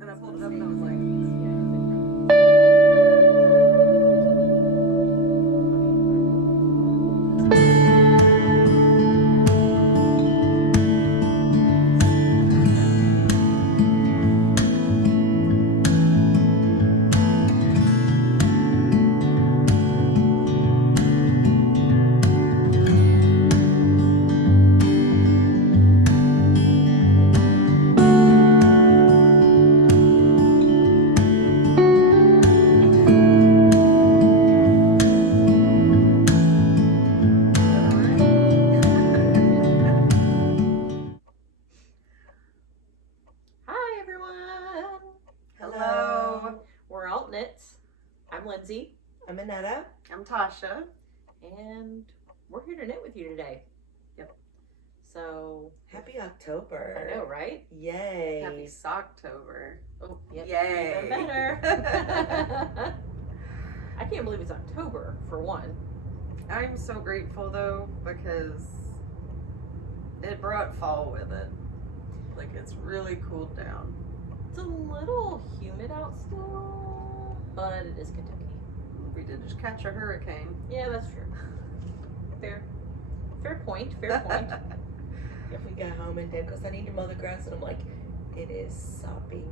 And I pulled it up and I was like, Hi everyone! hello. We're ALTKnits. I'm Lindsey. I'm Anita. I'm Tasha. And we're here to knit with you today. Yep. So, Happy October. I know, right? Yay. Happy Socktober. Oh, yep. Yay. Even better. I can't believe it's October, for one. I'm so grateful though because it brought fall with it. Like it's really cooled down. It's a little humid out still, but it is Kentucky. We did just catch a hurricane. Yeah, that's true. Fair point, fair point. If we got home and Dad goes, I need to mow the grass, and I'm like, it is sopping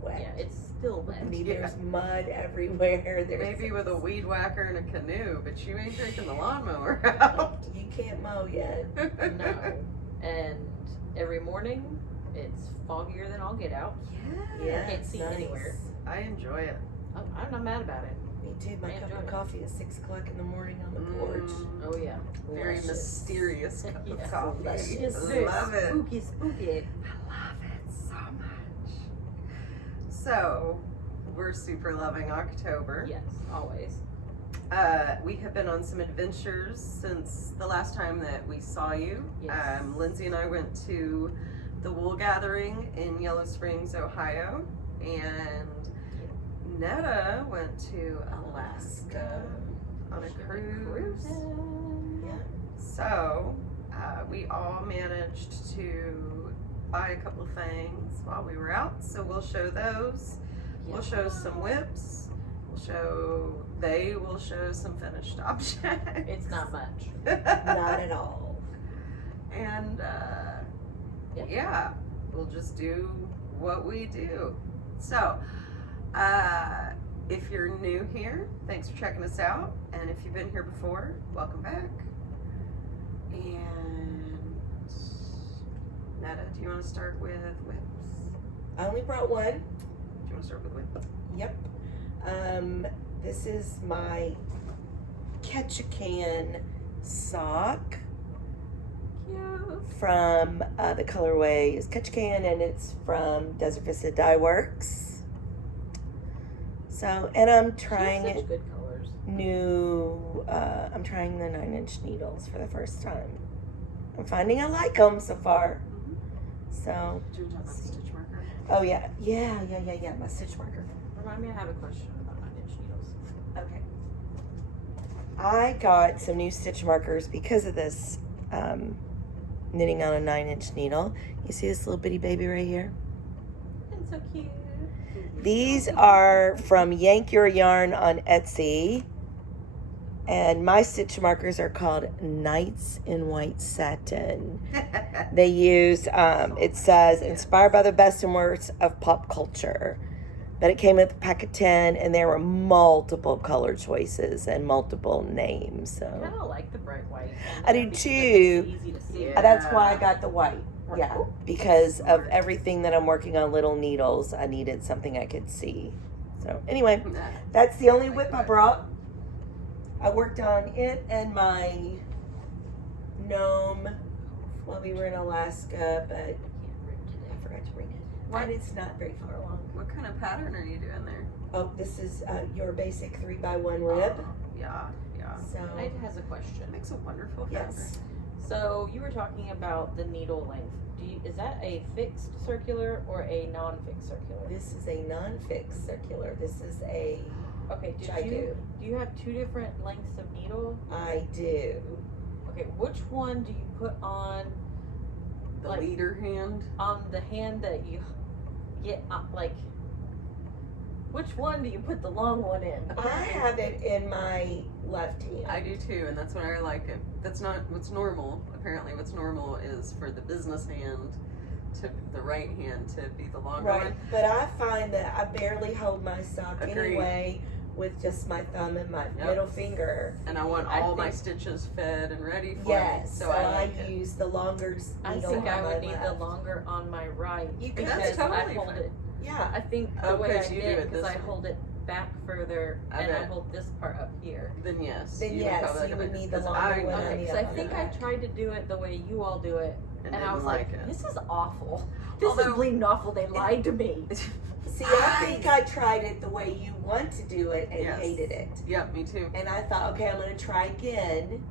wet. Yeah, it's still wet. I mean, Yeah. there's mud everywhere. There's Maybe with a weed whacker and a canoe, but you ain't taking the lawnmower out. You can't mow yet. No. And every morning, it's foggier than I'll get out. Yeah, Can't see nice. anywhere. I enjoy it. I'm not mad about it. Me too. My I cup enjoy of it. coffee at 6 o'clock in the morning on the porch. Oh yeah. Very Luscious. mysterious cup Yeah. of coffee. Delicious. Love it. Spooky. I love it so much. So, we're super loving October. Yes, always. We have been on some adventures since the last time that we saw you. Yes. Lindsey and I went to the wool gathering in Yellow Springs, Ohio, and Netta went to Alaska on a cruise. Yeah. So, we all managed to buy a couple of things while we were out, so we'll show those. We'll show some whips. They will show some finished objects. It's not much. Not at all. And Yep. yeah, we'll just do what we do. So, if you're new here, thanks for checking us out. And if you've been here before, welcome back. And Netta, do you want to start with whips? I only brought one. Do you want to start with whip? Yep. This is my Catch-A-Can sock from the colorway is Catch-A-Can, and it's from Desert Vista Dye Works. So, and I'm trying Such good colors. I'm trying the 9-inch needles for the first time. I'm finding I like them so far. So, Do you want to talk about the stitch marker? oh yeah, my stitch marker. Remind me, I have a question about 9-inch needles. Okay. I got some new stitch markers because of this knitting on a 9-inch needle. You see this little bitty baby right here? It's so cute. These are from Yank Your Yarn on Etsy. And my stitch markers are called Nights in White Satin. They use, it says, inspired by the best and worst of pop culture. But it came with a pack of 10, and there were multiple color choices and multiple names. I So kind of like the bright white. I do Because too. it makes it easy to see. Yeah. that's why I got the white. Right. Yeah, because of everything that I'm working on, little needles, I needed something I could see. So anyway, that's the only whip I brought. I worked on it and my gnome while we were in Alaska, but I forgot to bring it. What? And it's not very far along. What kind of pattern are you doing there? Oh, this is your basic 3x1 rib. Yeah. So, Anita has a question. It makes a wonderful fabric. yes. So you were talking about the needle length. Is that a fixed circular or a non-fixed circular? This is a non-fixed circular. This is a Okay, Chidu. do you have two different lengths of needle? I do. Okay, which one do you put on The Like- leader hand. on the hand that you get like Which one do you put the long one in? I have it in my left hand. I do too, and that's when I like it. That's not what's normal. Apparently, what's normal is for the business hand to the right hand to be the longer Right, one. but I find that I barely hold my sock Agreed. anyway with just my thumb and my middle finger. And I want I all my think- stitches fed and ready for Yes, me. so I like it. use the longer I needle think on I my would need the left. longer on my right. You could- because That's totally I hold fine. it. Yeah, I think the Oh, way I 'cause you do knit, it because this I way. hold it back further I and I bet. hold this part up here. Then yes. Then would yes, probably you like would it, need the 'cause longer I one on like the it. Because I other think I back. tried to do it the way you all do it, and I didn't was like, it. this is awful. This Although- is bleeding awful. They lied to me. see, I think I tried it the way you want to do it and Yes. hated it. Yep, me too. And I thought, okay, I'm going to try again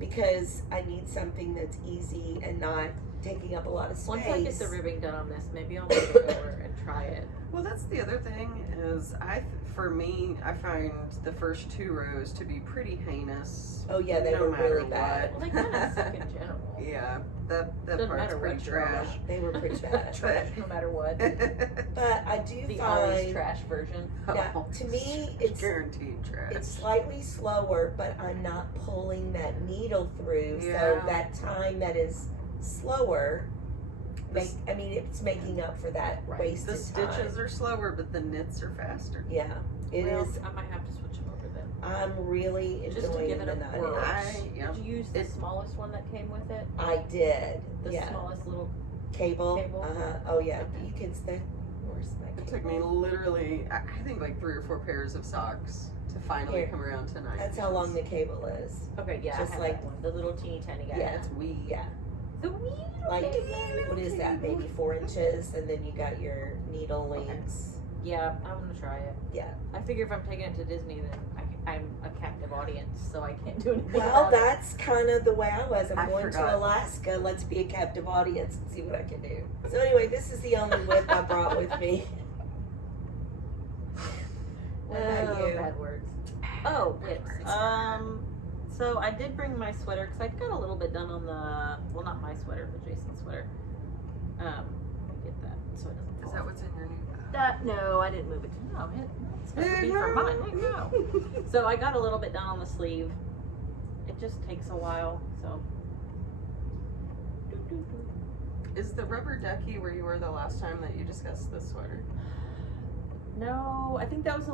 because I need something that's easy and not taking up a lot of space. Once I get the ribbing done on this, maybe I'll move it over and try it. Well, that's the other thing is for me, I find the first 2 rows to be pretty heinous. Oh yeah, they no were matter really bad. Well, they kind of suck in general. Yeah, that Doesn't part's matter pretty what you're trash. on. They were pretty bad. Trash, no matter what. But I do The always find trash version. now, to me, it's guaranteed trash. it's slightly slower, but I'm not pulling that needle through. Yeah. So that time that is slower, This- it's making up for that Right. wasted the stitches time. are slower, but the knits are faster. Yeah, it is. Well, I might have to switch them over then. I'm really Just to enjoying give it the a knitting. whirl. Yeah. Did you use the It- smallest one that came with it? I did. The Yeah. smallest little. Cable. Cable? Oh yeah. Okay. You can stay. Where's my It cable? took me literally, I think like 3 or 4 pairs of socks to finally Here. come around tonight. That's how long the cable is. Okay, yeah, Just I have like- that one. The little teeny tiny guy. Yeah. That's wee. Yeah. The wee little Like, cable. what is that? Maybe 4 inches, and then you got your needle lengths. Yeah, I'm gonna try it. Yeah. I figure if I'm taking it to Disney, then I'm a captive audience, so I can't do anything Well, about it. that's kind of the way I was. I'm I going forgot. to Alaska. Let's be a captive audience and see what I can do. So anyway, this is the only whip I brought with me. What about you? Bad words. Oh, whips. So I did bring my sweater because I got a little bit done on the, well, not my sweater, but Jason's sweater. Let me get that so it doesn't fall. Is that what's in your new No, I didn't move it. No, it's supposed to be for mine. Heck no. So I got a little bit done on the sleeve. It just takes a while, so. Is the rubber ducky where you were the last time that you discussed this sweater? No, I think that was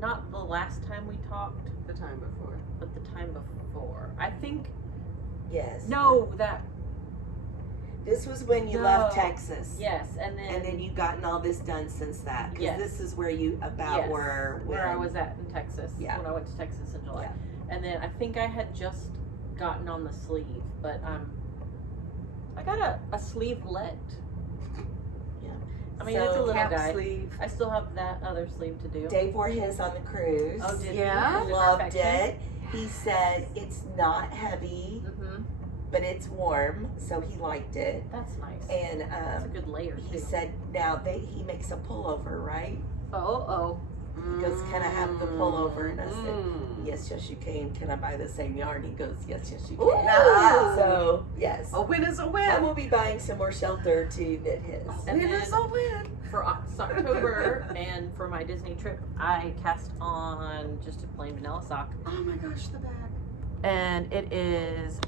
not the last time we talked, The time before. but the time before. I think, Yes. no, that, This was when you No. left Texas. yes, and then you've gotten all this done since that. Because Yes. this is where you about Yes, were where I when- was at in Texas, Yeah. when I went to Texas in July. Yeah. And then I think I had just gotten on the sleeve, but I got a sleevelet. Yeah. I mean, it's a So, little Cap guy. sleeve. I still have that other sleeve to do. Dave wore his on the cruise. Oh, did Yeah? he? Loved it. He said it's not heavy, Mm-hmm. but it's warm, so he liked it. That's nice. And That's a good layer he too. said now he makes a pullover, right? Oh. He goes, "Can I have the pullover?" And I said, Mm. Yes, you can. Can I buy the same yarn? He goes, Yes, you Ooh. can. Nice. So yes, A win is a I win. will be buying some more shelter to knit his. A And win then- is a win. For October and for my Disney trip, I cast on just a plain vanilla sock. Oh my gosh, the bag. And it is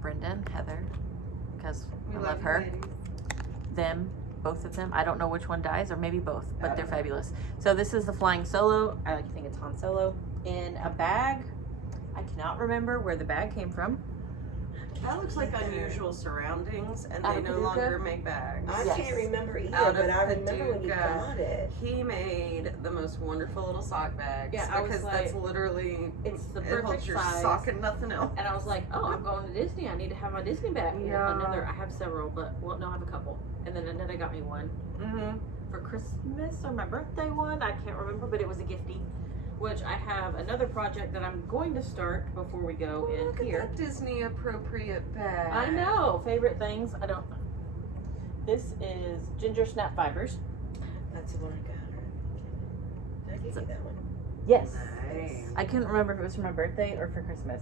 Brendan, Heather, because I love you, her. ladies. Them, both of them. I don't know which one dies, or maybe both, but they're fabulous. So this is the Flying Solo. I think it's Han Solo in a bag. I cannot remember where the bag came from. That looks like unusual surroundings, and Out they of no Paducah? longer make bags. I Yes. can't remember either, Out of but I remember when you Paducah. got it. He made the most wonderful little sock bags. Yeah, I was because like, that's literally It's the it perfect holds your size. sock and nothing else. And I was like, oh, I'm going to Disney. I need to have my Disney bag. Well, Yeah. I have several, but well, no, I have a couple. And then Anita got me one Mm-hmm. for Christmas or my birthday one. I can't remember, but it was a giftie. Which I have another project that I'm going to start before we go in Look here. at that Disney appropriate bag. I know. Favorite things. I don't know. This is Ginger Snap Fibers. That's the one I got. Did I give you that one? Yes. Nice. I couldn't remember if it was for my birthday or for Christmas.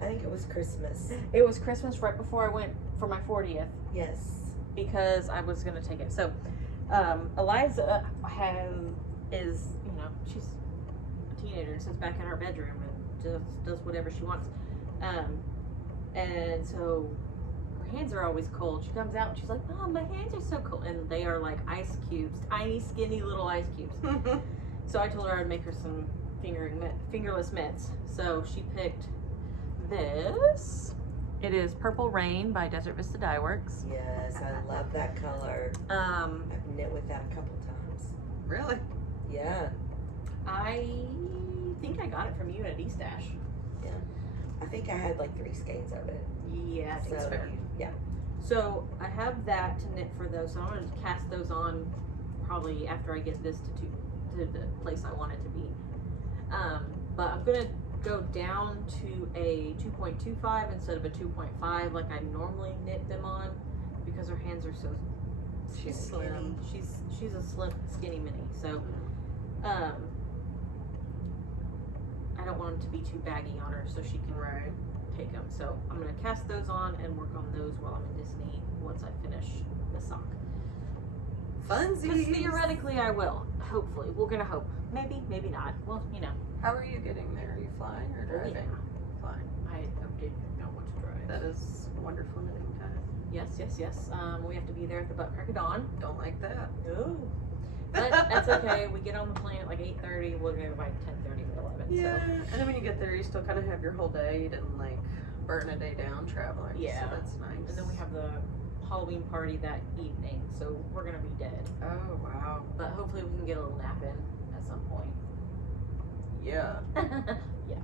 I think it was Christmas. It was Christmas right before I went for my 40th Yes. because I was going to take it. So, Eliza is, you know, she's a teenager and sits back in her bedroom and just does whatever she wants. And so her hands are always cold. She comes out and she's like, "Mom, my hands are so cold," and they are like ice cubes, tiny, skinny little ice cubes. So I told her I'd make her some fingerless mitts. So she picked this. It is Purple Rain by Desert Vista Dye Works. Yes, I love that color. I've knit with that a couple times. Really? Yeah. I think I got it from you at E-Stash. Yeah. I think I had like 3 skeins of it. Yeah, I think So, so. yeah. So I have that to knit for those. So I'm going to cast those on probably after I get this to the place I want it to be. But I'm going to go down to a 2.25 instead of a 2.5 like I normally knit them on because her hands are so She's slim. skinny. She's a slim, skinny mini. So I don't want them to be too baggy on her so she can take them. So I'm going to cast those on and work on those while I'm in Disney once I finish the sock. Because Funsies. theoretically I will. Hopefully. We're going to hope. Maybe, maybe not. Well, you know. How are you getting there? Are you flying or driving? Yeah. Flying. I didn't know what to drive. That is wonderful knitting time. Yes, yes, yes. We have to be there at the butt crack of dawn. Don't like that. No. But that's okay. We get on the plane at like 8:30. We'll go by 10:30 or 11. Yeah. So. And then when you get there, you still kind of have your whole day. You didn't like burn a day down traveling. Yeah. So that's nice. And then we have the Halloween party that evening, so we're gonna be dead. Oh wow. But hopefully we can get a little nap in at some point. Yeah. Yeah.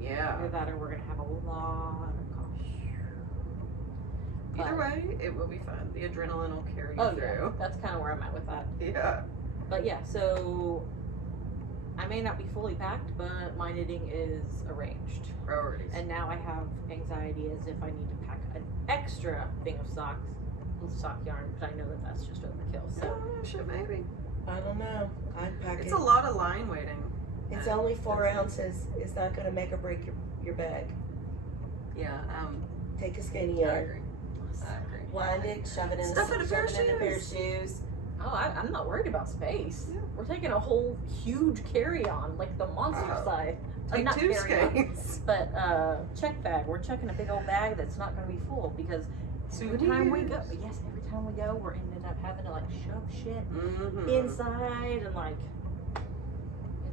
Yeah. Either that or we're gonna have a lot of coffee. Either way, it will be fun. The adrenaline will carry you Oh through. yeah, that's kind of where I'm at with that. Yeah. But yeah, so I may not be fully packed, but my knitting is arranged. Priorities. And now I have anxiety as if I need to pack an extra thing of sock yarn, but I know that that's just overkill. So oh, shit, maybe. I don't know. I'd pack It's it. a lot of line waiting. It's only 4 ounces. It's not going to make or break your bag. Yeah. Take a skinny I yarn. agree. I agree. Wind it, shove it in, Stuff in a pair of shove it in a pair of shoes. oh, I'm not worried about space. Yeah. We're taking a whole huge carry-on, like the monster Wow. size. Take not 2 carry-on, skeins. but check bag. We're checking a big old bag that's not going to be full because every time we go, every time we go, we're ended up having to like shove shit inside and like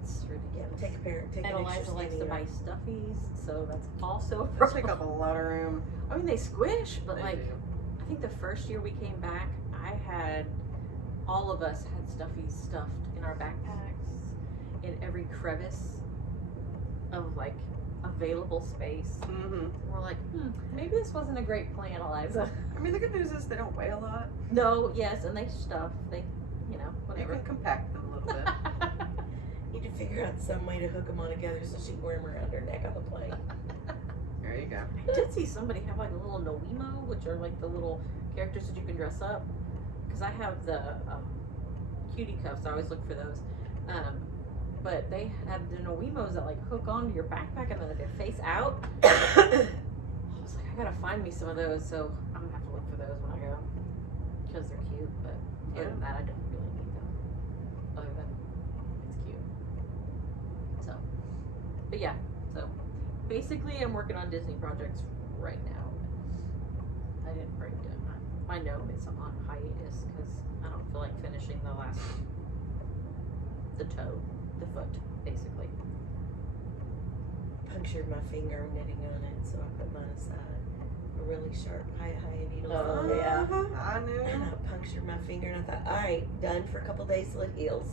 it's Yeah, ridiculous. take an And extra Eliza likes skinny to buy yarn. stuffies, so that's also a They take problem. up a lot of room. I mean, they squish, but They like, do. I think the first year we came back, all of us had stuffies stuffed in our backpacks, in every crevice of like available space. And we're like, maybe this wasn't a great plan, Eliza. I mean, the good news is they don't weigh a lot. No, yes, and they stuff, they, you know, You whatever. can compact them a little bit. Need to figure out some way to hook them all together so she can wear them around her neck on the plane. There you go. I did see somebody have like a little Noemo, which are like the little characters that you can dress up. Because I have the cutie cuffs, I always look for those. But they have the Noemos that like hook onto your backpack and then they face out. I was like, I gotta find me some of those, so I'm gonna have to look for those when I go. Because they're cute, but other than that, I don't really need them. Other than it's cute. So, but yeah, so basically I'm working on Disney projects right now. I didn't break it. My gnome is on hiatus because I don't feel like finishing the toe, the foot, basically. Punctured my finger knitting on it, so I put mine aside. A really sharp high needle. Oh, yeah. I knew. And I punctured my finger and I thought, all right, done for a couple days till it heals.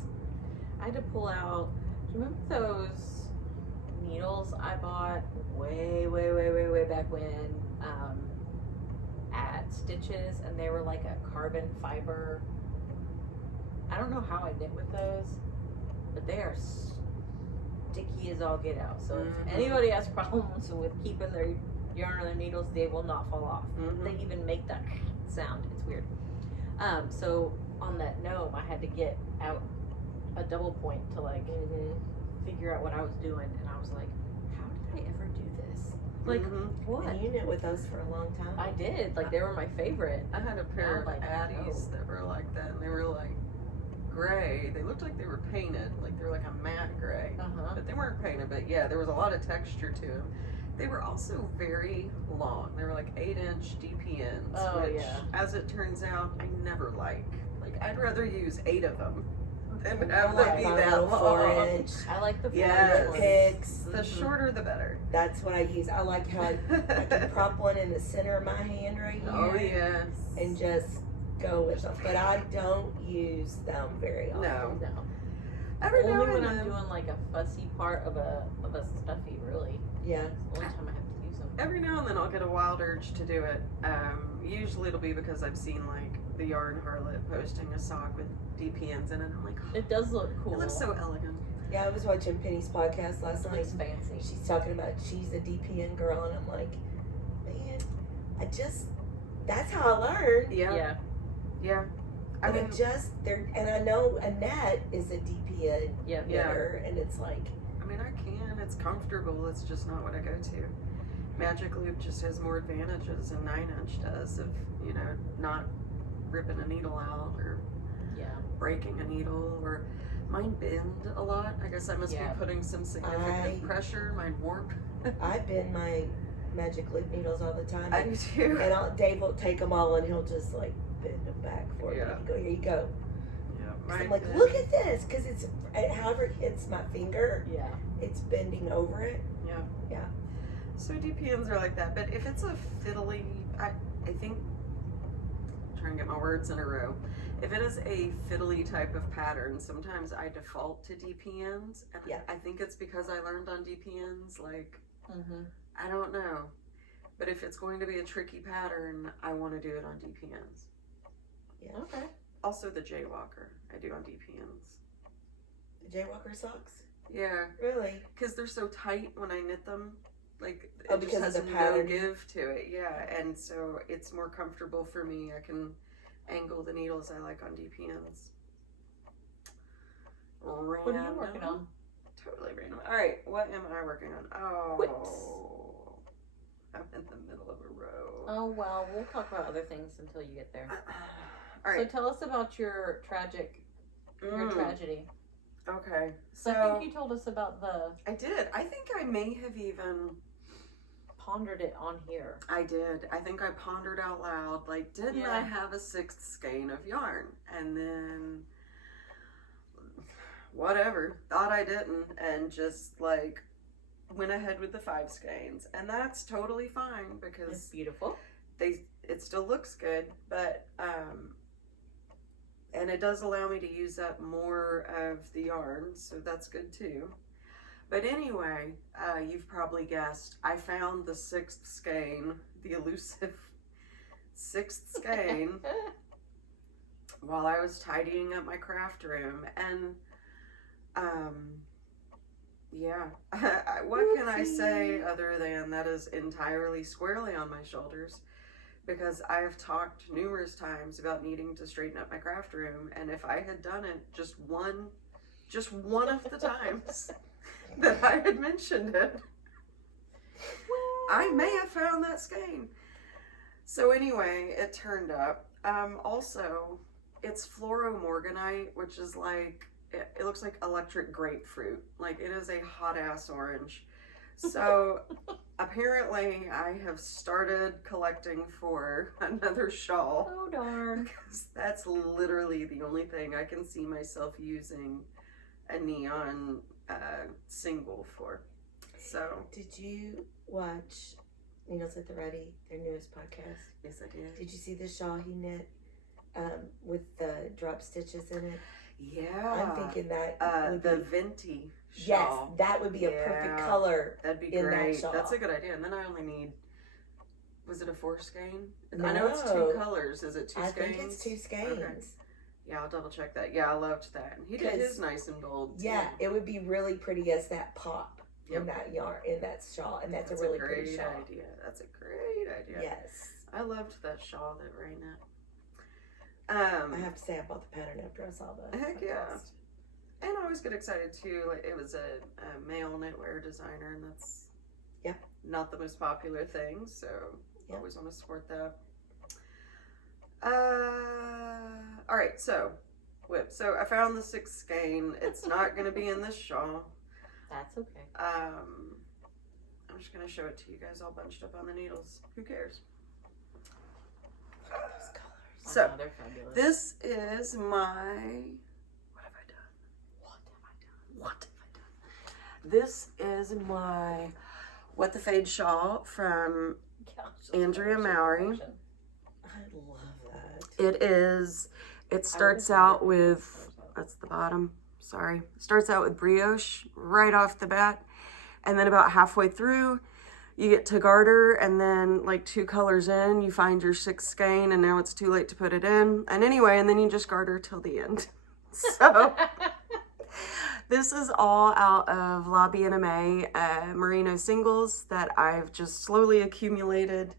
I had to pull out, do you remember those needles I bought way back when at Stitches, and they were like a carbon fiber. I don't know how I knit with those, but they are sticky as all get out. So if anybody has problems with keeping their yarn or their needles, they will not fall off. They even make that sound. It's weird. So on that gnome, I had to get out a double point to like figure out what I was doing, and I was like, how did I ever do this? Like, what? And you knit with those for a long time. I did. Like, they were my favorite. I had a pair of Like, Addies that were like that, and they were like gray. They looked like they were painted, like they were like a matte gray, Uh-huh. but they weren't painted. But yeah, there was a lot of texture to them. They were also very long. They were like 8-inch DPNs, which, as it turns out, I never like. Like, I'd rather use 8 of them than have them be that long. 4-inch. I like the 4-inch Yes. ones. Picks. The shorter, the better. That's what I use. I like how I can prop one in the center of my hand right here. Oh, yes. And just go with them. But I don't use them very often. No. No. Every Only now and when then. I'm doing like a fussy part of a stuffy, really. Yeah. It's the only time I have to use them. Every now and then I'll get a wild urge to do it. Usually it'll be because I've seen like the Yarn Harlot posting a sock with DPNs in it. I'm like, oh, It does look cool. it looks so elegant. Yeah, I was watching Penny's podcast last It night. looks fancy. She's talking about she's a DPN girl, and I'm like, man, that's how I learned. Yeah. Yeah. I And mean, and I know Annette is a DPN Yeah. knitter, and it's like, I mean, I can. It's comfortable. It's just not what I go to. Magic Loop just has more advantages than 9-inch does of, not ripping a needle out or breaking a needle, or mine bend a lot. I guess I must be putting some significant pressure. Mine warp. I bend my Magic Loop needles all the time. I do too. And Dave will take them all, and he'll just like bend them back for me. Yeah. And go, here you go. Yeah, I'm like, look at this, because it's however it hits my finger, Yeah. it's bending over it. Yeah. Yeah. So DPNs are like that, but if it's a fiddly, I think, trying to get my words in a row. If it is a fiddly type of pattern, sometimes I default to DPNs, and Yeah. I think it's because I learned on DPNs. Like, Mm-hmm. I don't know, but if it's going to be a tricky pattern, I want to do it on DPNs. Yeah. Okay. Also, the Jaywalker I do on DPNs. The Jaywalker socks? Yeah, Really? because they're so tight when I knit them. Like, Oh, it just because has of the no pattern. give to it. Yeah, and so it's more comfortable for me. I can angle the needles I like on DPNs. What are you working on? Totally random. All right, what am I working on? Oh, Whips. I'm in the middle of a row. Oh, well, we'll talk about other things until you get there. All right. So tell us about your tragedy. Okay. So I think you told us about I did. I think I may have even pondered it on here. I did. I think I pondered out loud, like, didn't I have a 6th skein of yarn? And then, whatever, thought I didn't, and just, like, went ahead with the 5 skeins. And that's totally fine, It's because beautiful. it still looks good, but, and it does allow me to use up more of the yarn, so that's good too. But anyway, you've probably guessed, I found the 6th skein, the elusive 6th skein, while I was tidying up my craft room. And, yeah, what can I say other than that is entirely squarely on my shoulders? Because I have talked numerous times about needing to straighten up my craft room, and if I had done it just one of the times that I had mentioned it, I may have found that skein. So anyway, it turned up. Also, it's fluoromorganite, which is like, it looks like electric grapefruit. Like, it is a hot ass orange. So apparently I have started collecting for another shawl. Oh, darn. Because that's literally the only thing I can see myself using a neon single for. So. Did you watch Needles at the Ready, their newest podcast? Yes, I did. Did you see the shawl he knit with the drop stitches in it? Yeah. I'm thinking that would the be, venti yes, shawl. that would be a perfect color. That'd be in great. that shawl. That's a good idea. And then I only need, was it a 4 skein? No. I know it's 2 colors. Is it 2 skeins? I think it's 2 skeins. Okay. Yeah, I'll double check that. Yeah, I loved that. And he did his nice and bold too. Yeah, it would be really pretty as that pop in that yarn, in that shawl. And that's a really pretty shawl. Idea. That's a great idea. Yes. I loved that shawl that Ray knit. I have to say I bought the pattern after I saw the Heck yeah. podcast. And I always get excited too. Like, it was a male knitwear designer, and that's not the most popular thing, so I always want to support that. All right, so whip. So I found the 6 skein. It's not going to be in this shawl. That's okay. I'm just going to show it to you guys all bunched up on the needles. Who cares? Those colors. So, they're fabulous. this is my... What have I done? This is my What the Fade shawl from Andrea Mowry. I love that. It starts out with, that's the bottom, sorry. Starts out with brioche right off the bat. And then about halfway through, you get to garter, and then like 2 colors in, you find your 6 skein, and now it's too late to put it in. And anyway, and then you just garter till the end. So this is all out of La Bien-Aimée merino singles that I've just slowly accumulated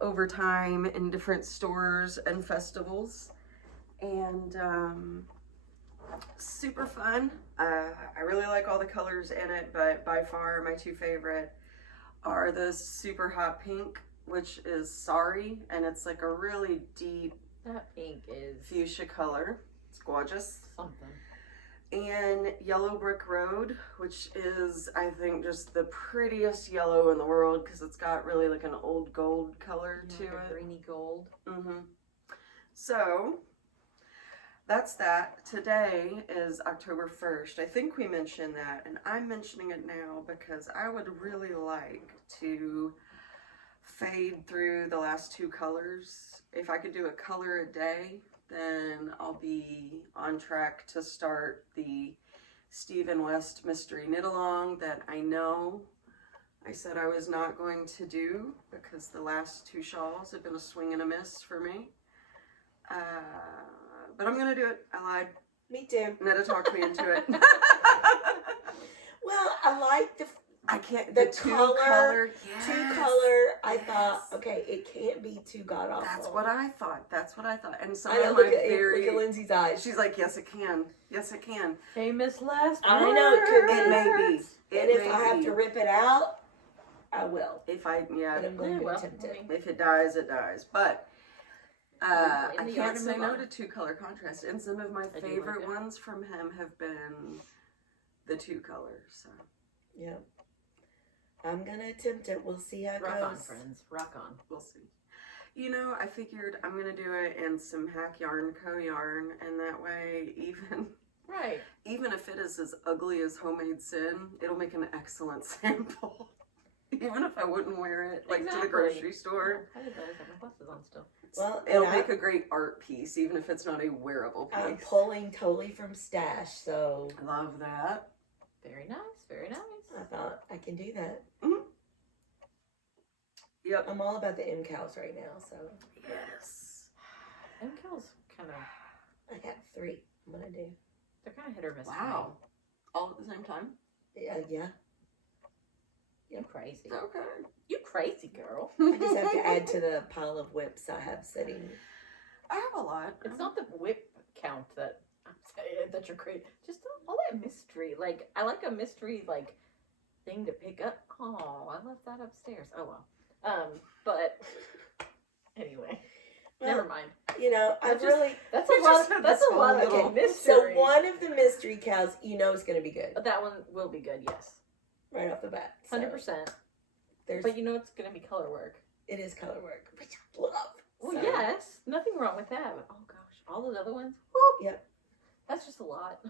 over time in different stores and festivals. And super fun. I really like all the colors in it, but by far my 2 favorite are the super hot pink, which is Sorry, and it's like a really deep that pink is fuchsia color. It's gorgeous. something. And Yellow Brick Road, which is, I think, just the prettiest yellow in the world because it's got really like an old gold color to Like a it. greeny gold. So that's that. Today is October 1st. I think we mentioned that, and I'm mentioning it now because I would really like to fade through the last 2 colors. If I could do a color a day, then I'll be on track to start the Stephen West Mystery Knit Along that I know I said I was not going to do because the last 2 shawls have been a swing and a miss for me. But I'm gonna do it. I lied. Me too. Netta talked me into it. Well, I like the the color. yes. 2 color. I Yes. thought, okay, it can't be too god awful. That's what I thought. And some I know. of Look my at very. Lindsey's eyes. She's like, yes, it can. Yes, it can. Famous last I know, it could be. It may be. And if I have to rip it out, I will. If I, yeah, But I'm going to well, attempt it. if it dies, it dies. But In I the can't yard say of no Milan. to 2 color contrast. And some of my I do favorite like it. ones from him have been the 2 colors. So. Yeah. I'm going to attempt it. We'll see how it Rock goes. on, friends. Rock on. We'll see. You know, I figured I'm going to do it in some hack yarn, co-yarn, and that way Right. even if it is as ugly as Homemade Sin, it'll make an excellent sample. Even if I wouldn't wear it, like, to the Exactly. grocery store. I didn't realize I have my glasses on still. Well, It'll and make a great art piece, even if it's not a wearable piece. I'm pulling totally from stash, so Love that. Very nice. Very nice. I thought I can do that. Yep. I'm all about the M-cows right now, so Yes. MKL's kind of, I got 3 I'm going to do. they're kind of hit or miss. Wow. All at the same time? Yeah. You crazy. Okay. You crazy girl. I just have to add to the pile of whips I have sitting. I have a lot. It's not the whip count that I'm saying that you're crazy. Just all that mystery. Like, I like a mystery, like, thing to pick up. Oh, I left that upstairs. Oh, well. But anyway, Well, never mind. You know, I've Just- really... That's We a lot. just had That's this a lot whole of little- mystery. So one of the mystery cows, you know, is going to be good But that one will be good. Yes, right off the bat. So 100%. There's, But you know it's gonna be color work. it is color work, which I love. Well, So, yes, nothing wrong with that. But oh gosh, all those other ones. Woo, Yep. That's just a lot.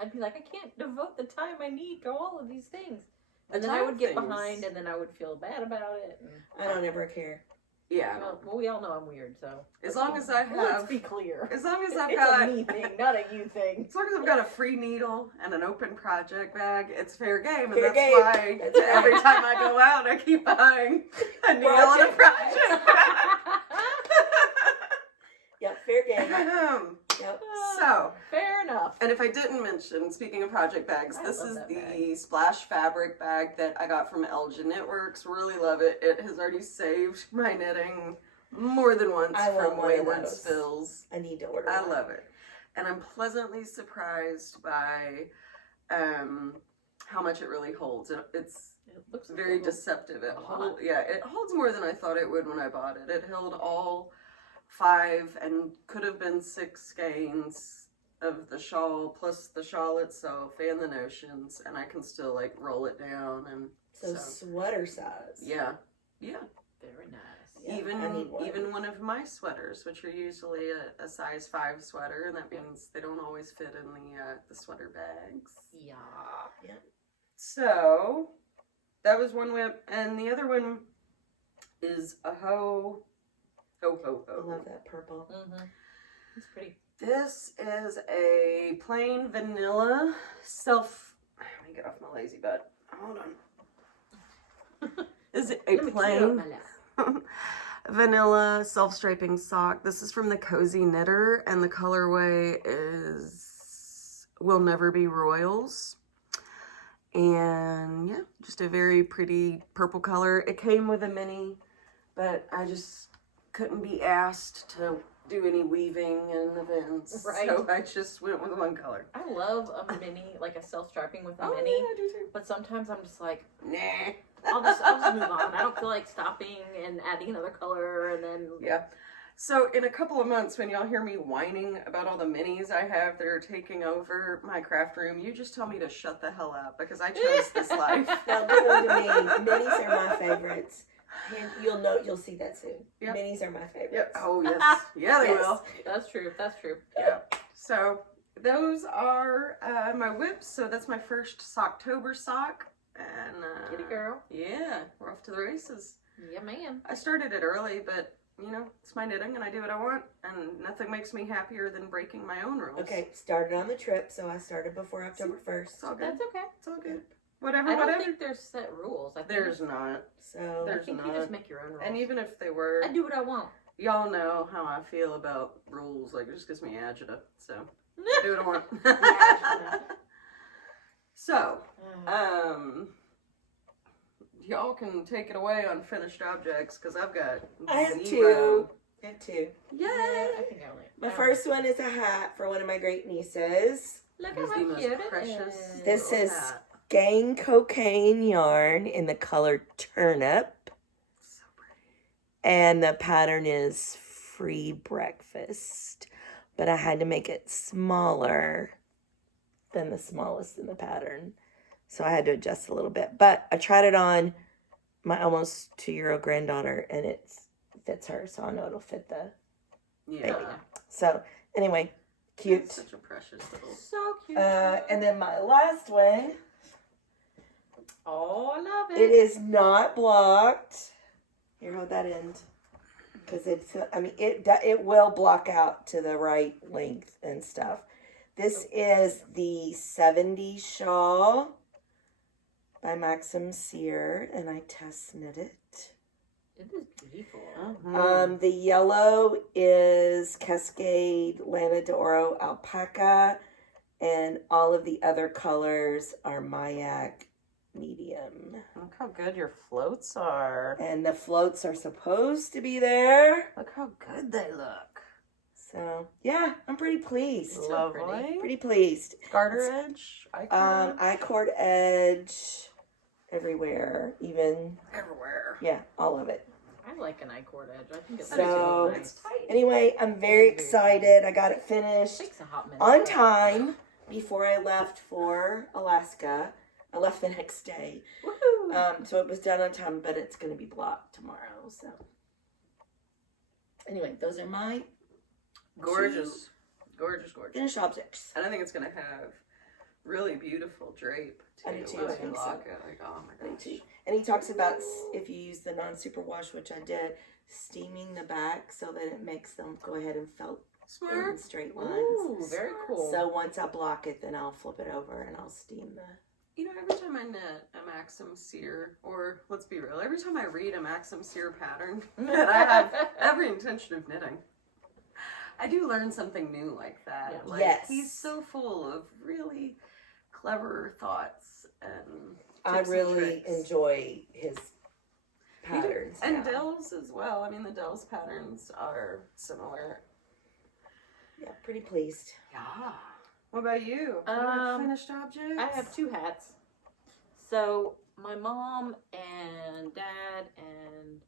I'd be like, I can't devote the time I need to all of these things. And The then I time would get things. behind, and then I would feel bad about it. And, I don't ever care. Yeah. well, we all know I'm weird, so. As long as I Let's have, be clear. as long as I've It's got, a me thing, not a you thing. as long as I've got a free needle and an open project bag, it's fair game, and Fair that's game. why That's right. every time I go out, I keep buying a needle and a Project project bag. Yep, fair game. Yep. So, Fair enough. and if I didn't mention, speaking of project bags, I this love is that the bag. Splash Fabric bag that I got from Elgin Knitworks. Really love it. It has already saved my knitting more than once I want from one of wayward those. spills. I need to order I one. love it. And I'm pleasantly surprised by how much it really holds. It's It looks very cool. deceptive. It A hold, lot. yeah, it holds more than I thought it would when I bought it. It held all 5 and could have been 6 skeins of the shawl plus the shawl itself and the notions, and I can still like roll it down and So sweater size. yeah. Very nice. Yeah, even one of my sweaters, which are usually a size 5 sweater, and that means they don't always fit in the sweater bags. Yeah. So that was one whip, and the other one is a ho. I love that purple. It's pretty. This is a plain vanilla self. Let me get off my lazy butt. Hold on. Is it a plain vanilla self-striping sock? This is from the Cozy Knitter, and the colorway is Will Never Be Royals. And yeah, just a very pretty purple color. It came with a mini, but I just couldn't be asked to do any weaving and events. Right. So I just went with one color. I love a mini, like a self-striping with a Oh, mini. yeah, I do too. But sometimes I'm just like, Nah. I'll just move on. I don't feel like stopping and adding another color and then. Yeah. So in a couple of months, when y'all hear me whining about all the minis I have that are taking over my craft room, you just tell me to shut the hell up, because I chose this life. Now give them to me. Minis are my favorites. And you'll see that soon. Yep. Minis are my favorites. Yep. Oh yes. Yeah, they Yes. will. That's true. That's true. Yeah. So those are my whips. So that's my first Socktober sock. And Kitty girl. yeah, we're off to the races. Yeah, man. I started it early, but you know, it's my knitting and I do what I want, and nothing makes me happier than breaking my own rules. Okay, started on the trip, so I started before October 1st. It's all good. That's okay. It's all good. Whatever, I don't whatever. think there's set rules. I think There's not. So I There's think you not. just make your own rules. And even if they were, I do what I want. y'all know how I feel about rules. Like, it just gives me agita. So, I do what I want. Yeah. So, y'all can take it away on finished objects, because I've got I have zero. I have two. Yeah, I think I only. My first one is a hat for one of my great nieces. Look It's at the how most cute it precious is. This little is hat. Skeins cocaine yarn in the color turnip. So pretty. And the pattern is free breakfast. But I had to make it smaller than the smallest in the pattern. So I had to adjust a little bit. But I tried it on my almost 2-year-old granddaughter, and it fits her. So I know it'll fit the Yeah. baby. So anyway, cute. It's such a precious little. So cute. And then my last one, Oh, I love it is not blocked. Here, hold that end. Because it will block out to the right length and stuff. This is the 70s shawl by Maxim Sear, and I test knit it. It is beautiful. The yellow is Cascade Lana d'Oro Alpaca, and all of the other colors are Mayak Medium. Look how good your floats are. And the floats are supposed to be there. Look how good they look. So, yeah, I'm pretty pleased. So Lovely. Pretty pleased. Garter edge. I-cord edge everywhere, even, Everywhere. yeah, all of it. I like an I-cord edge. I think it's So- so nice. Anyway, I'm very excited. I got it It finished takes a hot minute. on time before I left for Alaska. I left the next day. Woohoo! So it was done on time, but it's going to be blocked tomorrow. So anyway, those are my Gorgeous. Gorgeous, gorgeous. finished objects. And I think it's going to have really beautiful drape, too. I do too, once I we think so. lock it. Like, oh my Me gosh. too. And he talks about if you use the non-superwash, which I did, steaming the back so that it makes them go ahead and felt in Smart. straight lines. Ooh, very cool. So once I block it, then I'll flip it over and I'll steam the. You know, every time I knit a Maxim Sear, or let's be real, every time I read a Maxim Sear pattern that I have every intention of knitting, I do learn something new like that. Yeah. Like, Yes. he's so full of really clever thoughts and I tips and really tricks. enjoy his patterns. And now. Dell's as well. I mean, the Dell's patterns are similar. Yeah, pretty pleased. Yeah. What about you? You have finished objects? I have 2 hats. So my mom and dad and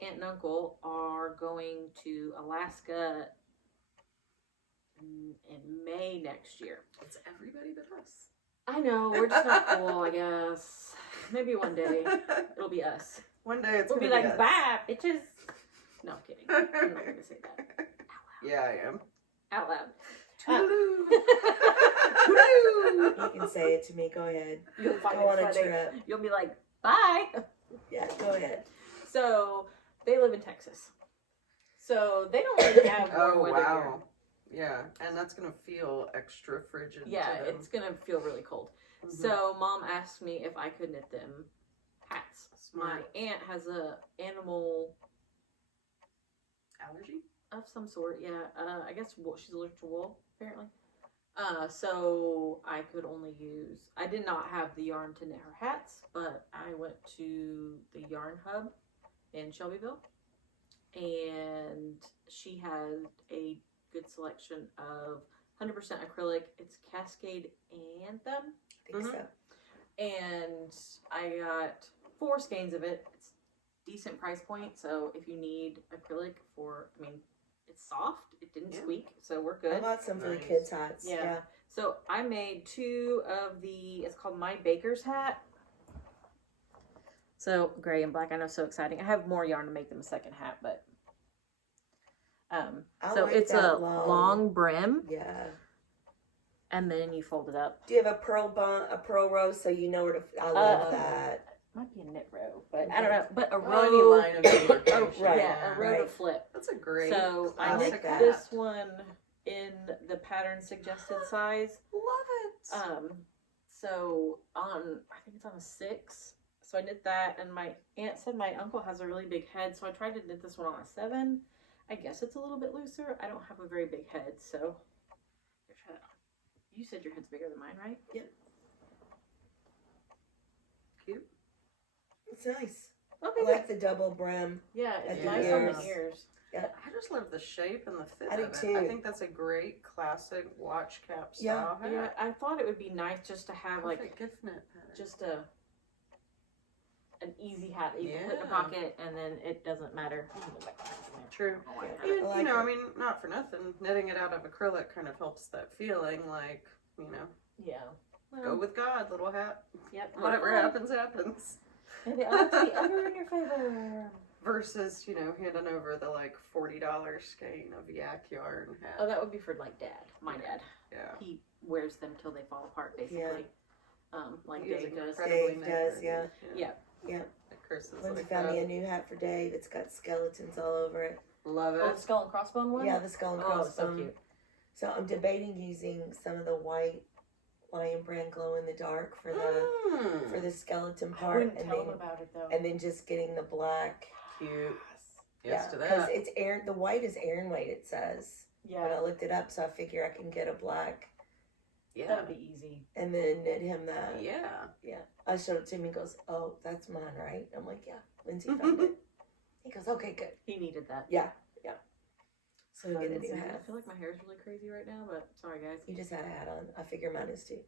aunt and uncle are going to Alaska in May next year. It's everybody but us. I know, we're just not cool, I guess. Maybe one day it'll be us. One day it's We'll gonna be like, us. bye, bitches. No, I'm kidding. I'm not going to say that. Yeah, I am. Out loud. Toodaloo. You can say it to me. Go ahead. You'll find Go on it a funny. trip. You'll be like, bye. Yeah, go ahead. So, they live in Texas. So, they don't really have warm Oh, weather wow. Yeah, and that's going to feel extra frigid. here. Yeah, to them. it's going to feel really cold. Mhm. So, Mom asked me if I could knit them hats. Smart. My aunt has a animal Allergy? of some sort, yeah. I guess she's allergic to wool, apparently. So I could only use. I did not have the yarn to knit her hats, but I went to the Yarn Hub in Shelbyville, and she had a good selection of 100% acrylic. It's Cascade Anthem, I think so. and I got 4 skeins of it. It's decent price point, so if you need acrylic it's soft, it didn't squeak, so we're good. I bought some for the Nice. kids' hats. Yeah. Yeah. So I made 2 of it's called My Baker's Hat. So gray and black, I know, so exciting. I have more yarn to make them a second hat, but I so like it's that a long brim, Yeah. and then you fold it up. Do you have a pearl rose so you know where to? I love that. Might be a knit row, but I don't know. But a Any row, line of demarcation. Right. yeah, a row to right. flip. That's a great So I like knit that. this one in the pattern suggested size. Love it. So I think it's on a 6. So I knit that, and my aunt said my uncle has a really big head, so I tried to knit this one on a 7. I guess it's a little bit looser. I don't have a very big head, so you said your head's bigger than mine, right? Yep. Cute. It's nice. Okay. I like the double brim. Yeah, it's at the nice on ears. the ears. I just love the shape and the fit I do of it. too. I think that's a great classic watch cap Yeah. style hat. Yeah, I thought it would be nice just to have like Perfect gift knit pattern. just an easy hat that you can put in a Yeah. pocket, and then it doesn't matter. True. Yeah. And, I like you know, it. I mean, not for nothing. Knitting it out of acrylic kind of helps that feeling, like, you know, Yeah. go with God, little hat. Yep. Whatever happens, happens. May the odds be ever in your favor. Versus, you know, handing over the like $40 skein of yak yarn hat. Oh, that would be for like Dad. My dad. Yeah. He wears them till they fall apart, basically. Like He is Dave does. incredibly Dave does, knit. Yeah. Yeah. Chris is Lindsey like found me a that. new hat for Dave. It's got skeletons all over it. Love it. Oh, the skull and crossbone one? Yeah, the skull and Oh, so crossbone. cute. So I'm debating using some of the white Lion Brand glow in the dark for the skeleton I part, wouldn't and tell him then about it, though. and then just getting the black. Cute. Yeah, Yes to because that. it's Aaron. The white is Aaron weight. It says. But Yeah, I looked it up, so I figure I can get a black Yeah. that would be easy. and then knit him that. Yeah. Yeah. I showed it to him. He goes, "Oh, that's mine, right?" I'm like, "Yeah." Lindsay found it. He goes, "Okay, good." He needed that. Yeah. So we get a Lindsay, new I hat. feel like my hair is really crazy right now, but sorry, guys. You just had a hat on. I figure mine is too.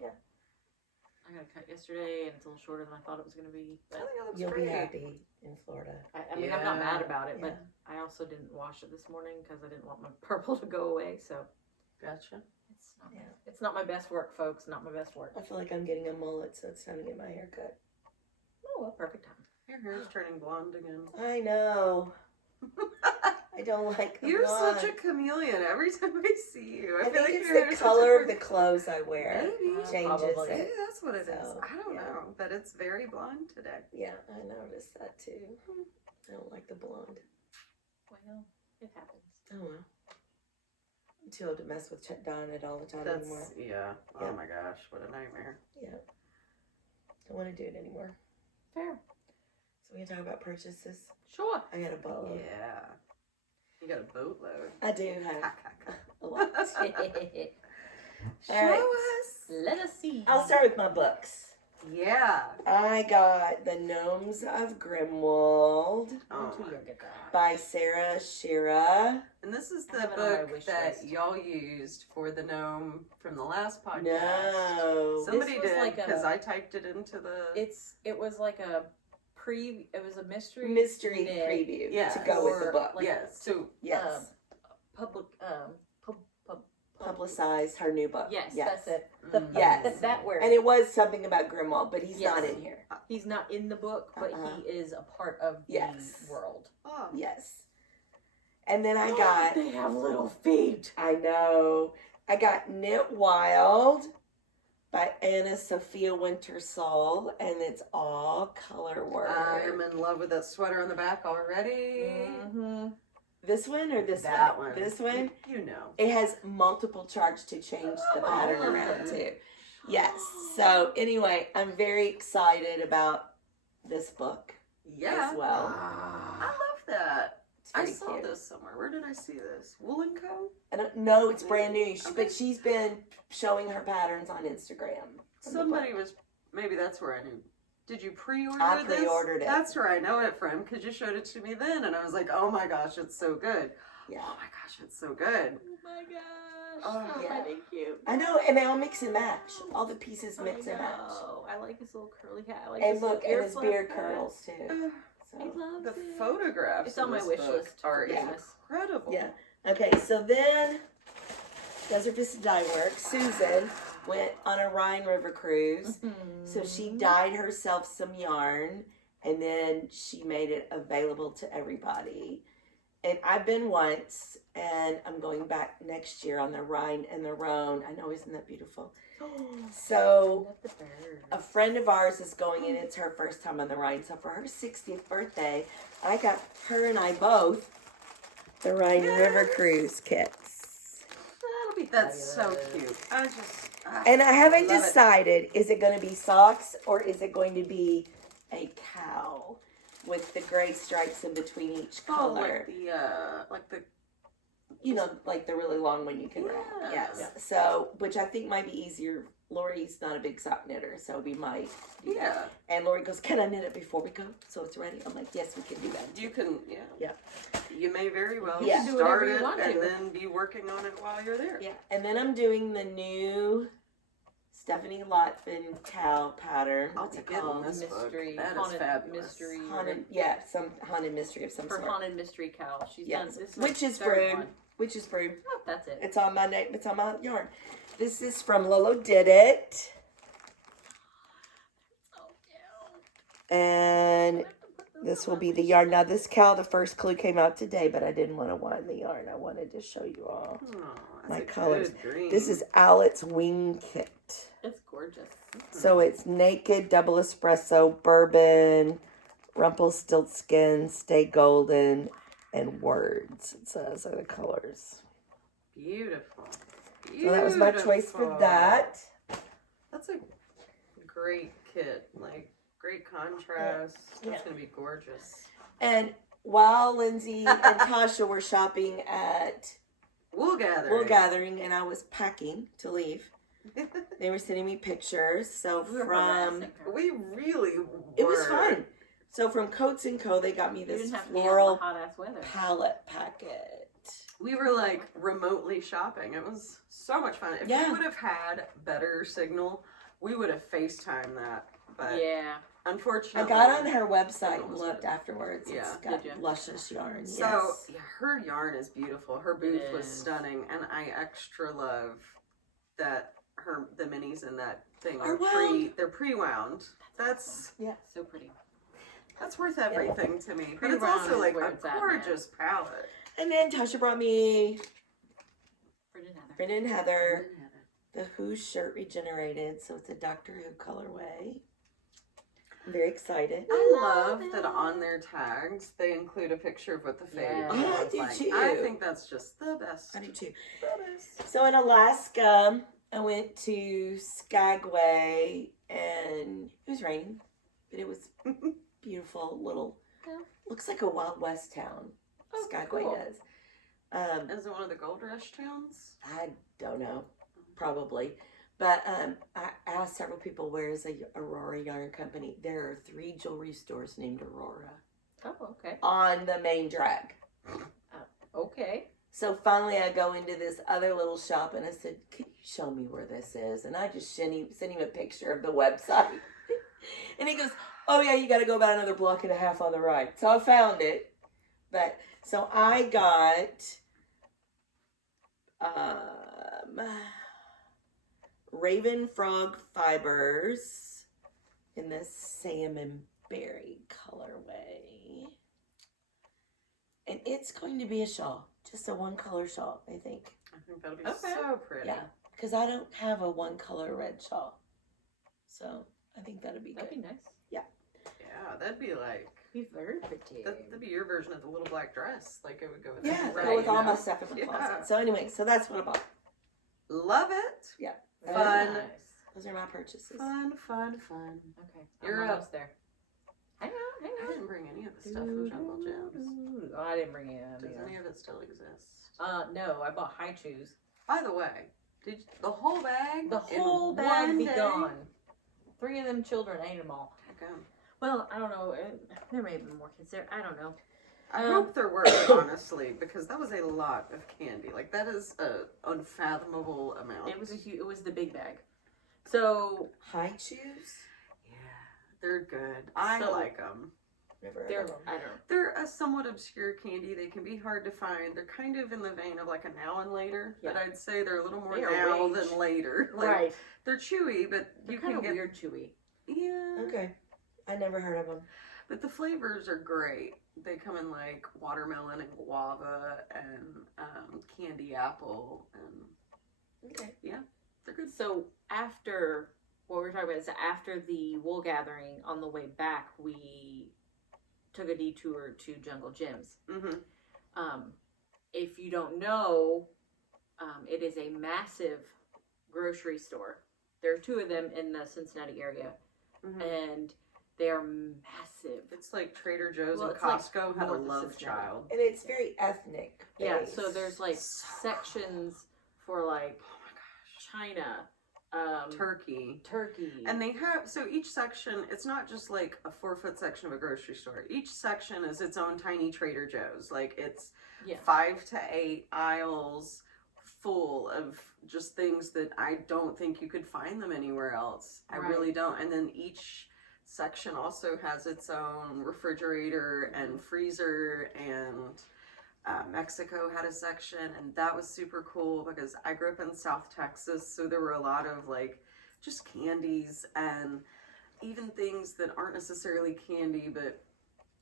I got a cut yesterday, and it's a little shorter than I thought it was going to be. I But think it looks You'll great. be happy in Florida. I mean, I'm not Yeah. mad about it, Yeah. but I also didn't wash it this morning because I didn't want my purple to go away. So Gotcha. it's not my best work, folks. Not my best work. I feel like I'm getting a mullet, so it's time to get my hair cut. Oh, well, perfect time. Your hair's turning blonde again. I know. I don't like the You're blonde. such a chameleon every time I see you. I feel think like it's your hair the is such color a of the clothes I wear. Maybe. Changes Probably. Maybe it. that's what it is. So, I don't yeah. know, but it's very blonde today. Yeah, I noticed that too. I don't like the blonde. Well, it happens. Oh well. I'm too old to mess with Don it all the time That's anymore. yeah. Yeah. Oh my gosh, what a nightmare. Yeah. Don't want to do it anymore. Fair. So we can talk about purchases. Sure. I got a boatload. Yeah. You got a boatload. I do have a lot. Show All right. us. Let us see. I'll start with my books. Yeah. I got The Gnomes of Grimwald Oh, Onto your guitar. by Sarah Shira. and this is I the have it on my book wish that list. y'all used for the gnome from the last podcast. No. Somebody This was did like a- because I typed it into the. It was like a it was a mystery Mystery knit, preview Yeah. to go with the Or, book. like, yes. So Yes. public publicize her new book. Yes, yes. that's it. Yes. That word. And it was something about Grimwald, but he's Yes. not in here. He's not in the book, but he is a part of the world. Oh. Yes. And then I got... They have little feet. I know. I got Knit Wild by Anna Sophia Wintersoul, and it's all color work. I'm in love with that sweater on the back already. Mm-hmm. This one or this That one? one. This one? You know. It has multiple charts to change the pattern around too. Yes. So anyway, I'm very excited about this book as well. I love that. It's I very saw cute. this somewhere. Where did I see this? Wool & Co? I don't know, it's brand new, Okay. but she's been showing her patterns on Instagram. Somebody was, maybe that's where I knew. Did you pre-order I this? pre-ordered it. That's where I know it from, because you showed it to me then, and I was like, oh my gosh, it's so good. Yeah. Oh my gosh, it's so good. Oh my gosh. Oh, so yeah. many cute. I know, and they all mix and match. All the pieces mix and match. Oh, I like his little curly hat. I like And his look, little and his ear beard flip hat. curls too. I So, love The it. photographs It's on in my this wish book list are for Christmas. incredible. yeah. Okay, so then Desert Vista Dye Works, Susan went on a Rhine River cruise. So she dyed herself some yarn, and then she made it available to everybody. And I've been once, and I'm going back next year on the Rhine and the Rhone. I know, isn't that beautiful? So a friend of ours is going, and it's her first time on the Rhine. So for her 60th birthday, I got her and I both the Rhine River cruise kits. That'll be That's so fabulous. cute. I just... And I haven't love it. decided, is it going to be socks or is it going to be a cowl with the gray stripes in between each Oh, color? like the You know, like the really long one you can wrap. Yeah. Yes. So, which I think might be easier. Lori's not a big sock knitter, so we might do that. yeah. And Lori goes, can I knit it before we go so it's ready? I'm like, yes, we can do that. You can, Yeah. You may very well You can do start whatever you it want and to. then be working on it while you're there. Yeah. And then I'm doing the new Stephanie Lotvin cowl pattern. I'll What's be it getting called? this book. Mystery, That is haunted fabulous. mystery. Haunted, yeah, some haunted mystery of some For sort. haunted mystery cowl. She's Yes. done this. is Which her is third brood. one. Which is brood. Oh, that's it. It's on my neck. It's on my yarn. This is from Lolo Did It, So cute. and this will be the yarn. Now this cowl, the first clue came out today, but I didn't want to wind the yarn. I wanted to show you all Oh, that's my a colors. good green. This is Owlet's Wing Kit. It's gorgeous. So it's naked, double espresso, bourbon, Rumpelstiltskin, Stay Golden, and Words. It says are the colors. beautiful. So that was my choice for Beautiful. that. That's a great kit. Like, great contrast. Yeah. That's going to be gorgeous. And while Lindsey and Tasha were shopping at Wool gathering. Wool Gathering and I was packing to leave, they were sending me pictures. So We were from, harassing her. We really it was were. fun. So from Coats & Co, they got me You this didn't have to be out in floral the hot ass weather. palette packet. We were like remotely shopping. It was so much fun. If Yeah. we would have had better signal, we would have FaceTimed that. But Yeah. I unfortunately, got on her website and looked afterwards. Yeah. It's got Did you? luscious yarn. So Yes. yeah, her yarn is beautiful. Her booth was is. stunning, and I extra love that the minis in that thing Are are wound. they're pre-wound. That's So pretty. worth everything to me. But it's Pre-wound also is like where a it's at, man. gorgeous palette. And then Tasha brought me Brendan Heather. Brenda and Heather the Who shirt regenerated. So it's a Doctor Who colorway. I'm very excited. I love love that on their tags they include a picture of what the fade Yeah. Oh, I looks do like. too. I think that's just the best. I do too. The best. So in Alaska, I went to Skagway and it was raining, but it was beautiful little, Yeah. looks like a Wild West town. Oh, Skagway cool. does. Is it one of the Gold Rush towns? I don't know, probably. But I asked several people, where is the Aurora Yarn Company? There are 3 jewelry stores named Aurora Oh, okay. on the main drag. Okay. So finally I go into this other little shop and I said, can you show me where this is? And I just sent him a picture of the website. And he goes, oh yeah, you got to go about another block and a half on the right. So I found it. But so I got Raven Frog Fibers in this salmon berry colorway. And it's going to be a shawl. Just a one color shawl, I think. I think that'll be so pretty. Yeah, because I don't have a one color red shawl. So I think that'd be good. That'd be nice. Yeah, that'd be like... Be very pretty. That'd be your version of the little black dress. Like, it would go with Yeah, that, go with all my stuff in my closet. So anyway, so that's what I bought. Love it. Yeah. Fun. Nice. Those are my purchases. Fun. Okay. You're I'm almost there. Hang I on. didn't bring any of the stuff from Jungle Gems. Oh, I didn't bring any of Does them. any of it still exist? No, I bought high chews. By the way, did the whole bag? The in whole bag one be day? gone. 3 of them children ate them all. Okay. Well, I don't know. There may have been more kids there. I don't know. I hope there were, honestly, because that was a lot of candy. Like, that is an unfathomable amount. It was the big bag. So High chews? Yeah, they're good. I like them. Never heard they're of them. I don't know. They're a somewhat obscure candy. They can be hard to find. They're kind of in the vein of like a now and later, but I'd say they're a little more They are now way than later. Like, Right. They're chewy, but They're you kind can of get weird chewy. Yeah. Okay. I never heard of them. But the flavors are great. They come in like watermelon and guava and candy apple and Okay. they're good. So after what we're talking about is after the wool gathering, on the way back, we took a detour to Jungle Gyms. Mm-hmm. If you don't know, it is a massive grocery store. There are 2 of them in the Cincinnati area, and they are massive. It's like Trader Joe's Well, and it's like Costco had a north of love Cincinnati. child. And it's very ethnic. Yeah, based. so there's like So sections for like Oh my gosh. China, Turkey. and And they have, so each section, it's not just like a 4-foot section of a grocery store. Each section is its own tiny Trader Joe's. Like, it's 5 to 8 aisles full of just things that I don't think you could find them anywhere else. I really don't. And then each section also has its own refrigerator and freezer, and Mexico had a section, and that was super cool because I grew up in South Texas, so there were a lot of like just candies and even things that aren't necessarily candy, but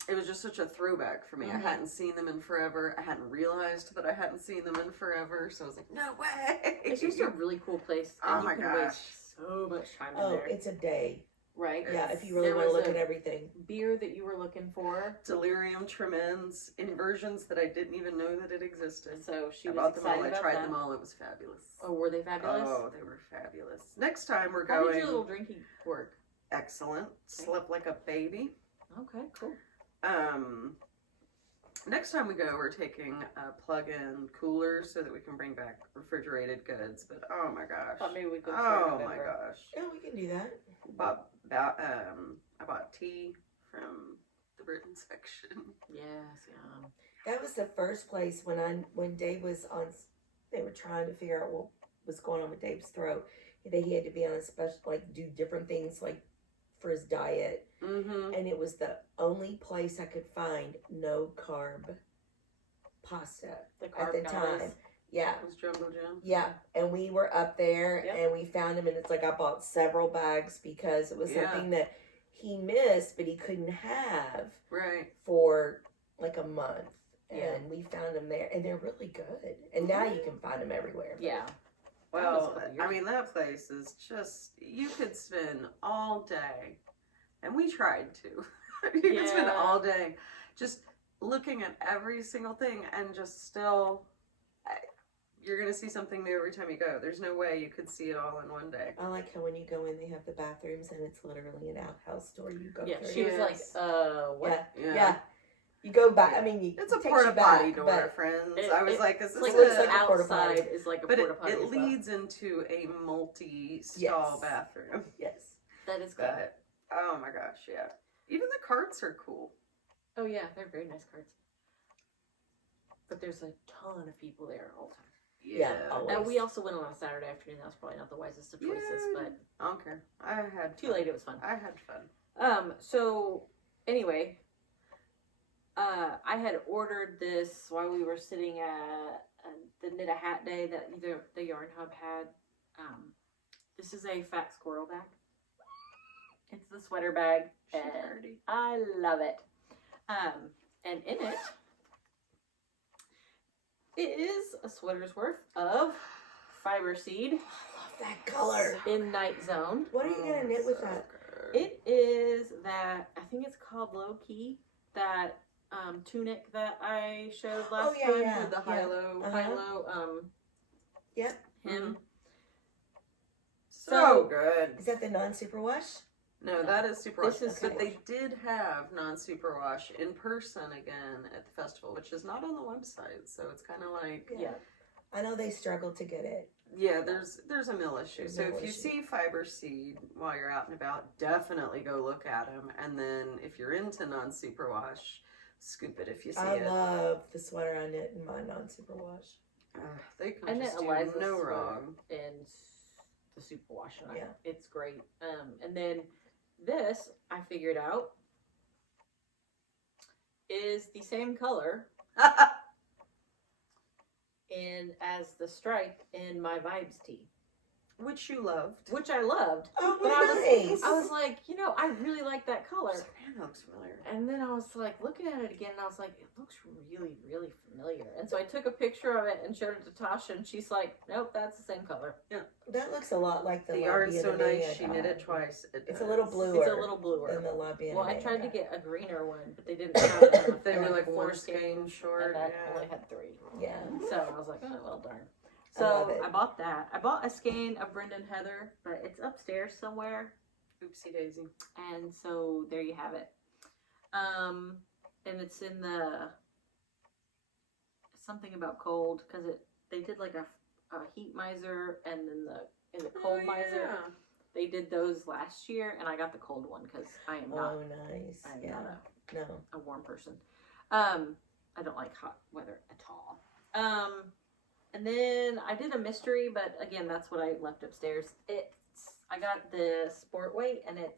it was just such a throwback for me. I hadn't seen them in forever. I hadn't realized that I hadn't seen them in forever, so I was like, no way. It's just a really cool place. And Oh my you can gosh. waste so much time in Oh, there. it's a day. Right? Yeah, if you really There want to was look a at everything. beer that you were looking for. Delirium Tremens in versions that I didn't even know that it existed. So she I was bought them all. excited I about tried that. them all. It was fabulous. Oh, were they fabulous? Oh, they were fabulous. Next time we're How going. did your little drinking work? Excellent. Slept like a baby. Okay, cool. Next time we go, we're taking a plug-in cooler so that we can bring back refrigerated goods. But oh my gosh. Thought maybe we'd go for Oh my November. gosh. Yeah, we can do that. I bought tea from the Britain section. Yes, yeah. That was the first place when Dave was on. They were trying to figure out what was going on with Dave's throat. That he had to be on a special, like, do different things, like, for his diet. Mm-hmm. And it was the only place I could find no carb pasta at the time. Yeah. It was Jungle Gym. Yeah, and we were up there Yep. and we found him, and it's like I bought several bags because it was Yeah. something that he missed, but he couldn't have Right. for like a month. Yeah. And we found them there, and they're really good. And now you can find them everywhere. Yeah. That was a Well, couple years I mean, that place is just, you could spend all day, and we tried to. You could spend Yeah. all day just looking at every single thing, and just still, you're going to see something new every time you go. There's no way you could see it all in one day. I like how when you go in, they have the bathrooms, and it's literally an outhouse store you go Yeah, through. she was like, Yes. what? Yeah. You go by. I mean, It's a it takes porta you back, potty door, but friends. It- I was it- like, is It's this like it a... looks like a porta potty. outside is like a But porta potty it as well. leads into a multi-stall Yes. bathroom. yes. That is good. But, oh my gosh, yeah. Even the carts are cool. Oh yeah, they're very nice cards. But there's a ton of people there all the time. Yeah, always. And we also went on a Saturday afternoon. That was probably not the wisest of choices, Yeah. but I don't care. I had too fun. late. It was fun. I had fun. So anyway, I had ordered this while we were sitting at the Knit a Hat Day that the Yarn Hub had. This is a fat squirrel bag. It's the sweater bag, and I love it. And in it is a sweater's worth of fiber seed. I love that color. In Night Zone. What are you gonna knit with that? It is that, I think it's called Low Key, that tunic that I showed last time with the high-low hem. So good. Is that the non-superwash? No, that is superwash. This is but they did have non-superwash in person again at the festival, which is not on the website. So it's kind of like I know they struggled to get it. Yeah, there's a mill issue. So if you see fiber seed while you're out and about, definitely go look at them. And then if you're into non-superwash, scoop it if you see it. I love the sweater I knit in my non-superwash. They can just do no wrong. And the superwash, and it's great. And then this, I figured out, is the same color and as the stripe in my Vibes tee. Which you loved. Which I loved. Oh, but nice. I was like, you know, I really like that color. Man, that looks familiar. And then I was like looking at it again, and I was like, it looks really, really familiar. And so I took a picture of it and showed it to Tasha, and she's like, nope, that's the same color. Yeah. That looks a lot like the yarn's so nice, she knit it twice. It's a little bluer. It's a little bluer than the La Bien. Well, I tried to get a greener one, but they didn't have enough. They were like one 4 skeins short. And that only had 3. Yeah. So I was like, oh, well, darn. So I bought that. I bought a skein of Brendan Heather, but it's upstairs somewhere. Oopsie daisy. And so there you have it. And it's in the something about cold, because they did like a heat miser and then the cold miser. They did those last year, and I got the cold one because I am not. Oh, nice. I am not a warm person. I don't like hot weather at all. And then I did a mystery, but again, that's what I left upstairs. I got the sport weight, and it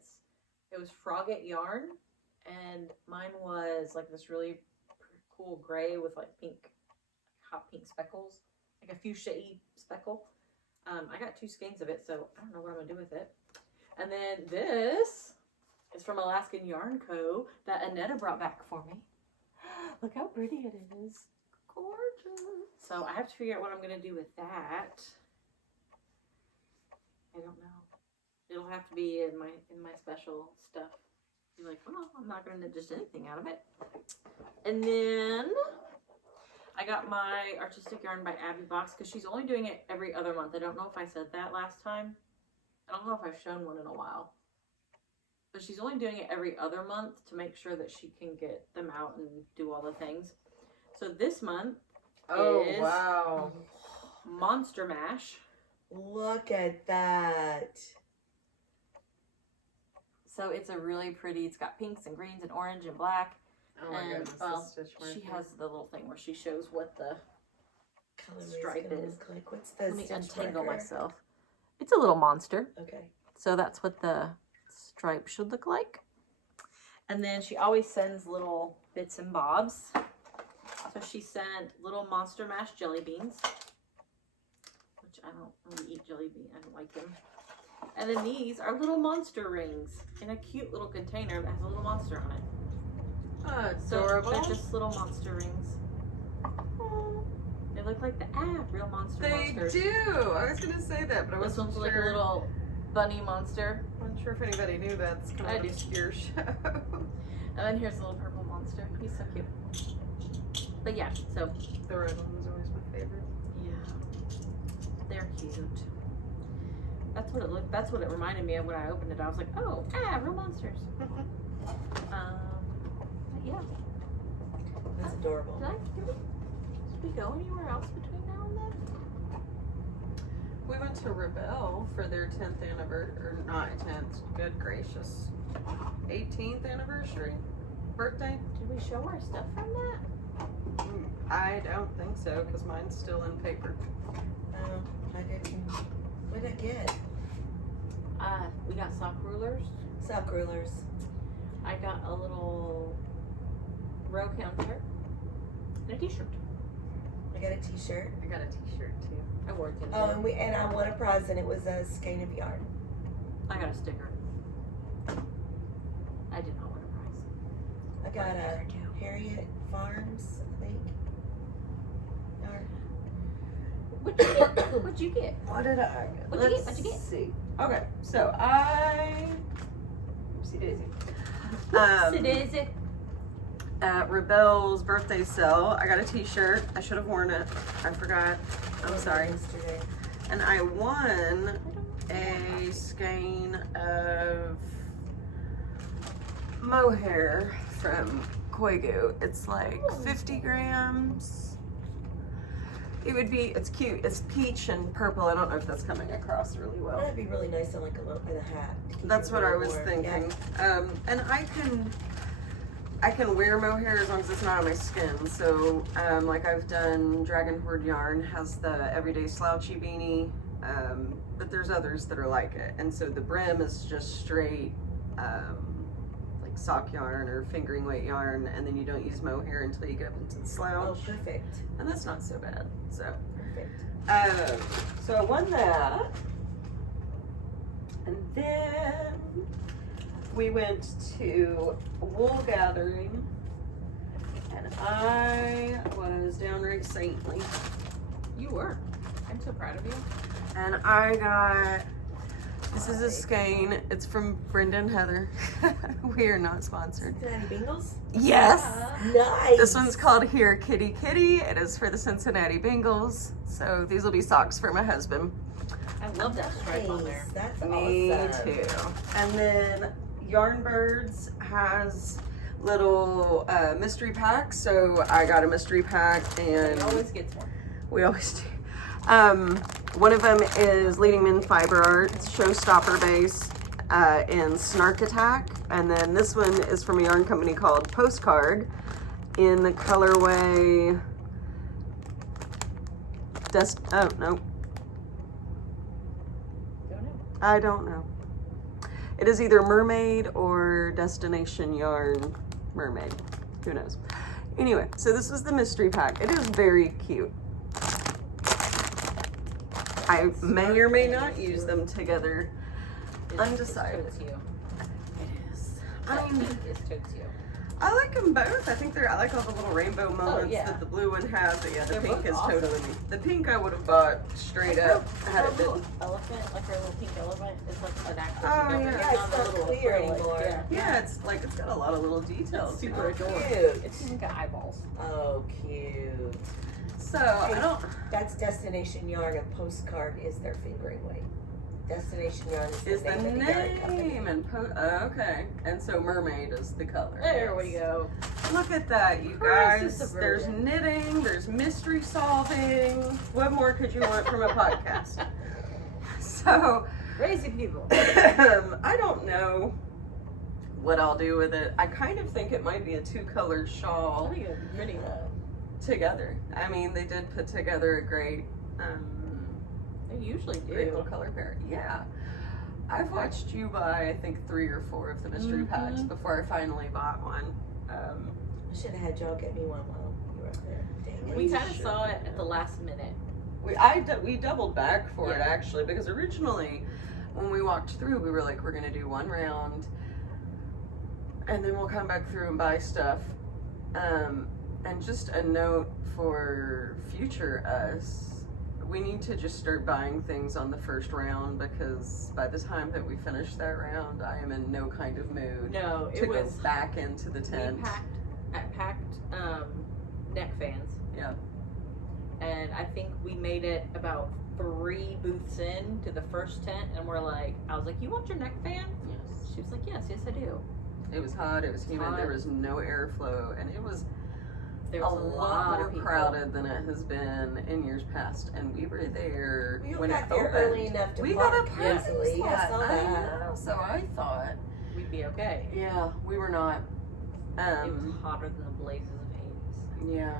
was Frogget yarn, and mine was like this really cool gray with like hot pink speckles, like a fuchsia-y speckle. I got 2 skeins of it, so I don't know what I'm gonna do with it. And then this is from Alaskan Yarn Co. that Anita brought back for me. Look how pretty it is. Gorgeous. So I have to figure out what I'm going to do with that. I don't know. It'll have to be in my special stuff. Be like, well, I'm not going to knit just anything out of it. And then I got my Artistic Yarn by Abby box, because she's only doing it every other month. I don't know if I said that last time. I don't know if I've shown one in a while. But she's only doing it every other month to make sure that she can get them out and do all the things. So this month is Monster Mash. Look at that. So it's a really pretty, it's got pinks and greens and orange and black. Oh my goodness, she has the little thing where she shows what the stripe is. Like. What's the Let me untangle myself. It's a little monster. Okay. So that's what the stripe should look like. And then she always sends little bits and bobs. So she sent little Monster Mash jelly beans, which I don't really eat jelly beans. I don't like them. And then these are little monster rings in a cute little container that has a little monster on it. So they're just little monster rings. They look like the real monster monsters. They do. I was gonna say that, but I wasn't This one's sure. like a little bunny monster. I wasn't sure if anybody knew that. It's kind of an obscure show. And then here's a little purple monster. He's so cute. But yeah, so the red one was always my favorite. Yeah, they're cute. That's what it looked. That's what it reminded me of when I opened it. I was like, oh, real monsters. But yeah, That's adorable. Did we go anywhere else between now and then? We went to Rebelle for their 10th anniversary, or not 10th, good gracious, 18th anniversary birthday. Did we show our stuff from that? I don't think so, because mine's still in paper. I didn't. What did I get? We got sock rulers. Sock rulers. I got a little row counter and a t-shirt. I got a t-shirt. I got a t-shirt too. I wore it today. Oh, and I won a prize, and it was a skein of yarn. I got a sticker. I did not win a prize. I got a Harriet Farms, I think. Yarn. What'd you get? What'd you get? What did I get? What'd you get? What'd you get? Let's see. Okay, so oopsie daisy. It is it. At Rebel's birthday sale, I got a t-shirt. I should have worn it. I forgot. I'm sorry. Yesterday. And I won a skein of mohair from Koigu. It's like 50 grams. It's cute. It's peach and purple. I don't know if that's coming across really well. That'd be really nice on like a hat. to keep That's it what I really was warm. thinking. And I can wear mohair as long as it's not on my skin. So, like I've done Dragon Horde Yarn has the everyday slouchy beanie, but there's others that are like it. And so the brim is just straight, like sock yarn or fingering weight yarn, and then you don't use mohair until you get up into the Oh, slouch. perfect. And that's not so bad. So, Perfect. so I won that, and then we went to a wool gathering, and I was downright saintly. You were. I'm so proud of you. And I got, this is a skein. It's from Brenda and Heather. We are not sponsored. Cincinnati Bengals? Yes. Nice. This one's called Here Kitty Kitty. It is for the Cincinnati Bengals. So these will be socks for my husband. I love that stripe on there. That's Me awesome. too. And then Yarn Birds has little mystery packs. So I got a mystery pack, and He always gets one. we always do. One of them is Leading Men Fiber Arts, Showstopper Base, and Snark Attack. And then this one is from a yarn company called Postcard in the colorway oh, no. Don't know. I don't know. It is either Mermaid or Destination Yarn Mermaid. Who knows? Anyway, so this is the mystery pack. It is very cute. I may or may not use them together. Undecided. It's totes you. It is. That pink is totes you. I like them both. I like all the little rainbow moments yeah. that the blue one has. But yeah, the They're pink both is awesome. totally me. The pink I would have bought straight up had Her it been. little elephant, like her little pink elephant, is like an actual Oh, pink yeah. elephant. Yeah, not it's the not little clear pretty, like, anymore. yeah. Yeah, it's got a lot of little details. It's super Oh, adorable. cute. It's even got eyeballs. Oh, cute. So I don't. That's Destination Yarn, and Postcard is their fingering weight. Destination Yarn Is the name of the yarn company. name and okay, and so Mermaid is the color. There we go. Look at that, you Crisis guys. averted. There's knitting, there's mystery solving. What more could you want from a podcast? So, Crazy people. I don't know what I'll do with it. I kind of think it might be a two-colored I shawl think it'd be pretty. together. I mean, they did put together a great, They usually great little do. color pair. Yeah. I've watched you buy, I think, 3 or 4 of the mystery packs before I finally bought one. I should have had y'all get me one while you were up there. Dang it. We kind of saw it at the last minute. We doubled back for it Yeah. actually, because originally when we walked through, we were like, we're gonna do 1 round and then we'll come back through and buy stuff. And just a note for future us, we need to just start buying things on the first round, because by the time that we finish that round, I am in no kind of mood No, to it go was. back into the tent. I packed neck fans. Yeah. And I think we made it about 3 booths in to the first tent, and we're like, I was like, you want your neck fan? Yes. She was like, yes, I do. It was hot, it was humid, Hot. there was no airflow, and it was There a was a lot lot more of people. crowded than it has been in years past, and we were there We when got it there opened. early enough to We park got a parking easily. slot. I saw I that. know, so I thought, We'd be okay. yeah, we were not. It was hotter than the blazes of Hades. Yeah,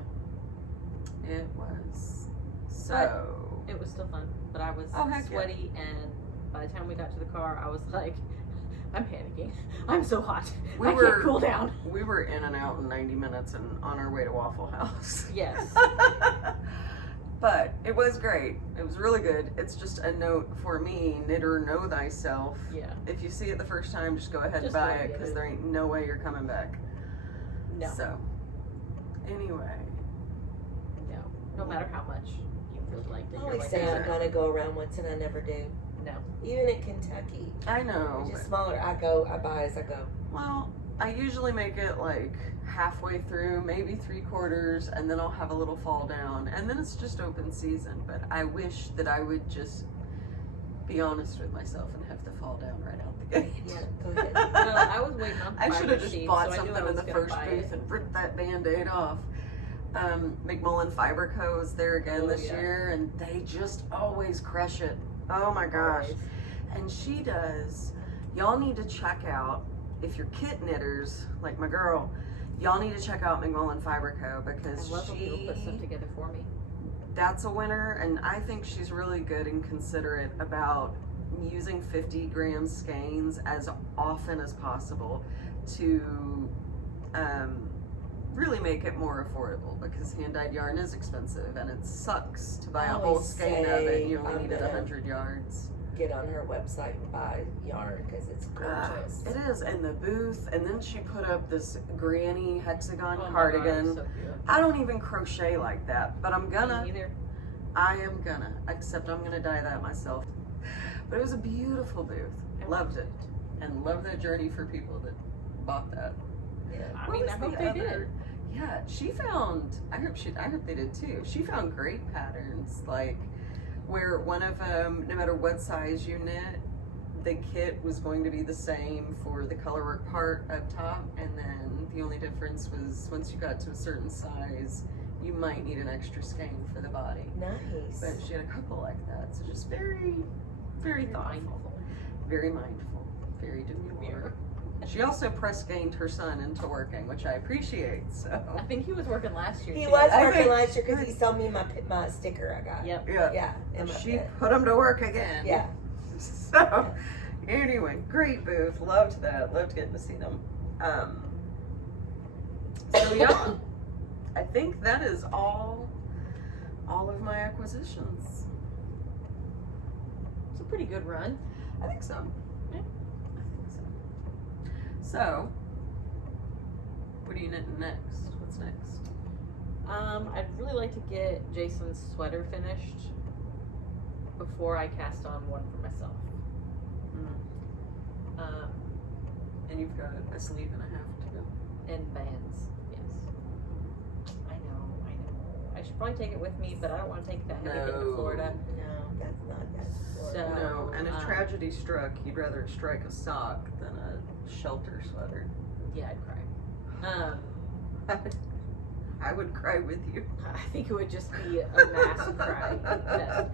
it was. So It was still fun, but I was Oh, heck yeah. sweaty, and by the time we got to the car, I was like, I'm panicking. I'm so hot. We I were- can't cool down. we were in and out in 90 minutes and on our way to Waffle House. Yes. But it was great. It was really good. It's just a note for me, knitter, know thyself. Yeah. If you see it the first time, just go ahead and Just buy go it, get because it. there ain't no way you're coming back. No. So, anyway. No. No matter how much you really liked it. I You're always like, say I'm "Nah." gonna go around once and I never do. No. Even in Kentucky, I know. which is but- smaller, I buy as I go. Well, I usually make it like halfway through, maybe 3/4, and then I'll have a little fall down, and then it's just open season. But I wish that I would just be honest with myself and have the fall down right out the gate. Yeah, go ahead. Well, I was waiting on I should have just sheets, bought so I knew I something in was the gonna first buy booth it. and ripped that Band-Aid off. McMullen Fiber Co. is there again Oh, this yeah. year, and they just always crush it. Oh my gosh. Always. And she does. Y'all need to check out, if you're kit knitters, like my girl, y'all need to check out McMullen Fiber Co. because I love when people put stuff together for me. that's a winner, and I think she's really good and considerate about using 50 gram skeins as often as possible to really make it more affordable, because hand-dyed yarn is expensive and it sucks to buy a whole always skein of it and you say only I'm needed gonna 100 yards. Get on her website and buy yarn because it's gorgeous. It is, and the booth, and then she put up this granny hexagon Oh my God, cardigan. it's so cute. I don't even crochet like that, but I'm gonna. Me neither. I am gonna, except I'm gonna dye that myself. But it was a beautiful booth. I Loved it, and love that journey for people that bought that. Yeah. I What mean, was I hope the they other- did. Yeah, she found. I hope they did too. She found great patterns, like where one of them, no matter what size you knit, the kit was going to be the same for the colorwork part up top, and then the only difference was once you got to a certain size, you might need an extra skein for the body. Nice. But she had a couple like that, so just very, very thoughtful, Mindful. very mindful, very demure. She also press gained her son into working, which I appreciate. So I think he was working last year. He too. was I working think- last year because he sold me my sticker I got. Yep. yeah, Yeah. in my she bed. put him to work again. Yeah. So anyway, great booth. Loved that. Loved getting to see them. So yeah, I think that is all of my acquisitions. It's a pretty good run. I think so. Yeah. I think so. So, what are you knitting next? What's next? I'd really like to get Jason's sweater finished before I cast on one for myself. And you've got a sleeve and a half to go. And bands, yes. I know. I should probably take it with me, but I don't want to take it that heavy to get to No. Florida. No, that's not that. So- No, and if um, tragedy struck, you'd rather strike a sock than a shelter sweater. Yeah, I'd cry. I would cry with you. I think it would just be a mass cry fest.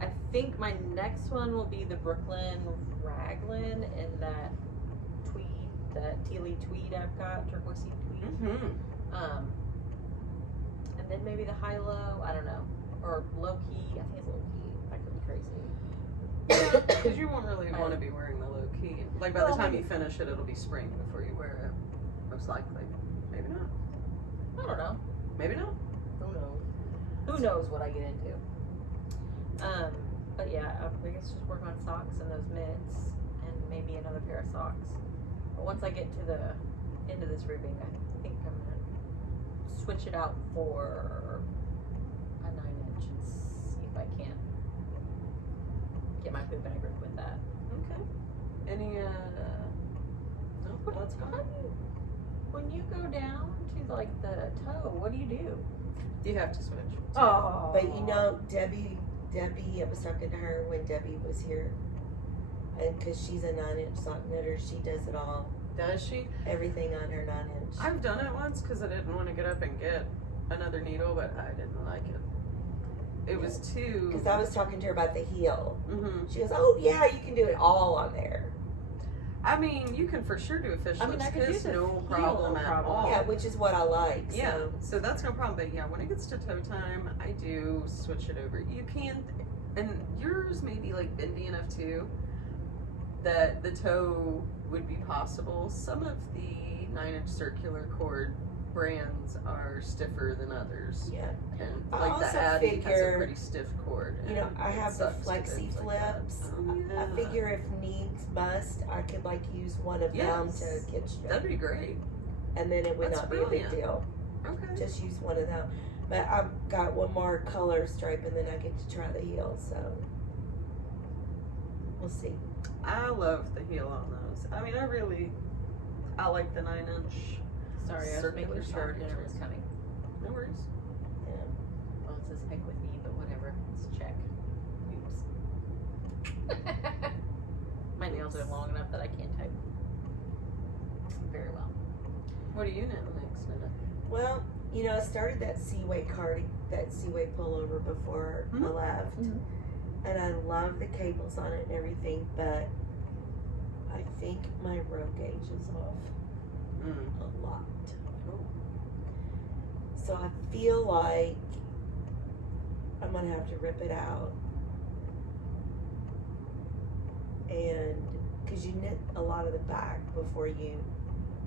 I think my next one will be the Brooklyn Raglan and that tweed, that tealy tweed I've got, turquoisey tweed. Mm-hmm. And then maybe the high-low, I don't know, or low-key. I think it's low-key. That could be crazy. Because you won't really want to be wearing the low key. Like by the Well, time you finish it, it'll be spring before you wear it. Most likely. Maybe not. I don't know. Maybe not. Who knows? Who knows what I get into? But yeah, I guess just work on socks and those mitts, and maybe another pair of socks. But once I get to the end of this ribbing, I think I'm gonna switch it out for a 9-inch and see if I can get my poop and a grip with that. Okay. Any no, that's How fine. do you, when you go down to like the toe, what do you do? You have to switch. Oh, But you know, Debbie, I was talking to her when Debbie was here, and because she's a 9-inch sock knitter, she does it all, Does she? everything on her 9-inch. I've done it once because I didn't want to get up and get another needle, but I didn't like it. It was too. Because I was talking to her about the heel. Mm-hmm. She goes, "Oh yeah, you can do it all on there." I mean, you can for sure do a fish I mean, lips I could do kiss, the no heel, problem no at problem. all. Yeah, which is what I like. Yeah, So. so that's no problem. But yeah, when it gets to toe time, I do switch it over. You can, and yours may be like bendy enough too that the toe would be possible. Some of the 9-inch circular cord brands are stiffer than others. Yeah. And I like also the Addy has figure, a pretty stiff cord. You know, and I it have the sucks to flexi bends like that. flips. Oh, I yeah. figure if needs must, I could like use one of them Yes. to catch them. That'd be great. And then it would That's not be a big brilliant. deal. Okay. Just use one of them. But I've got one more color stripe and then I get to try the heel, so we'll see. I love the heel on those. I mean, I like the 9-inch. Sorry, I was making Circular sure short dinner was inches. coming. No worries. Well, it says pick with me, but whatever. Let's check. Oops. My nails are long enough that I can't type very well. What do you know next, Nita? Well, you know, I started that Seaway pullover before I left. Mhm. And I love the cables on it and everything, but I think my row gauge is off a lot. Oh. So I feel like I'm gonna have to rip it out. And because you knit a lot of the back before you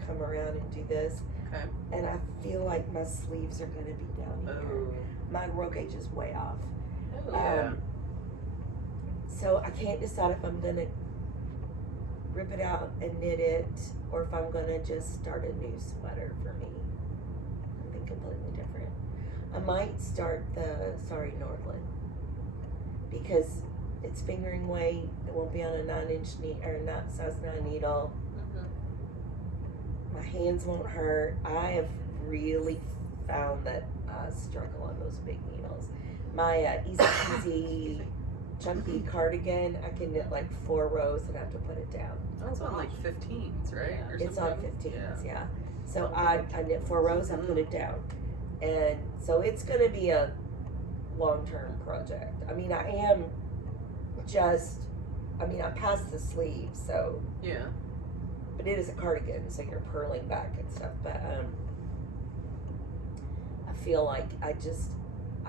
come around and do this. Okay. And I feel like my sleeves are gonna be down here. Oh. My row gauge is way off. Oh, Yeah. So I can't decide if I'm gonna rip it out and knit it, or if I'm gonna just start a new sweater for me. Something completely different. I might start the Sorry Nordland because it's fingering weight. It won't be on a 9-inch size 9 needle. My hands won't hurt. I have really found that I struggle on those big needles. My easy peasy chunky cardigan, I can knit like 4 rows and have to put it down. That's on like 15s, right? Yeah. Or It's on something? 15s, yeah. So I knit 4 rows, I put it down. And so it's gonna be a long-term project. I mean, I passed the sleeve, so, Yeah. but it is a cardigan, so you're purling back and stuff. But I feel like I just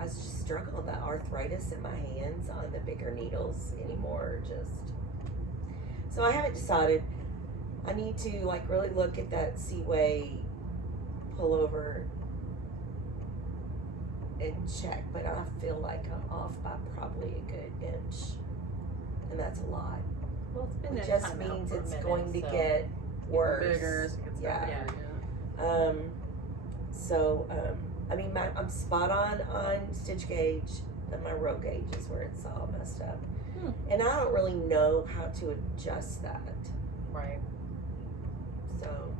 struggle with that arthritis in my hands on the bigger needles anymore. So I haven't decided. I need to like really look at that Seaway pullover and check, but I feel like I'm off by probably a good inch, and that's a lot. Well, it's been It there just time out means for a it's minute, going to so- get worse. Bigger as it gets Yeah. better. So, I mean, I'm spot on stitch gauge, but my row gauge is where it's all messed up. And I don't really know how to adjust that. Right. So,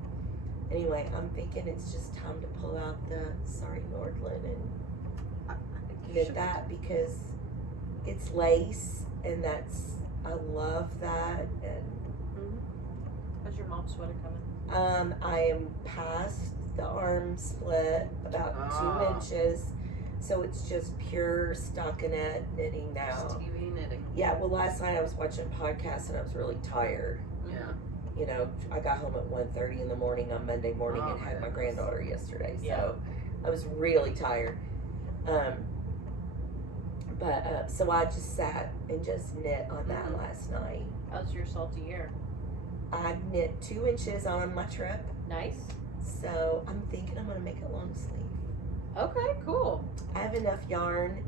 anyway, I'm thinking it's just time to pull out the Sorry Nordland and I think you knit should. that because it's lace and I love that. And How's your mom sweater coming? I am past the arm split about 2 Ah. inches, so it's just pure stockinette knitting now. Just TV knitting. Yeah, well, last night I was watching a podcast and I was really tired. Yeah. You know, I got home at 1:30 in the morning on Monday morning Oh, and had my yes. granddaughter yesterday, so Yeah. I was really tired. So I just sat and just knit on that last night. How's your salty air? I knit 2 inches on my trip, Nice. so I'm thinking I'm gonna make it long sleeve. Okay, cool. I have enough yarn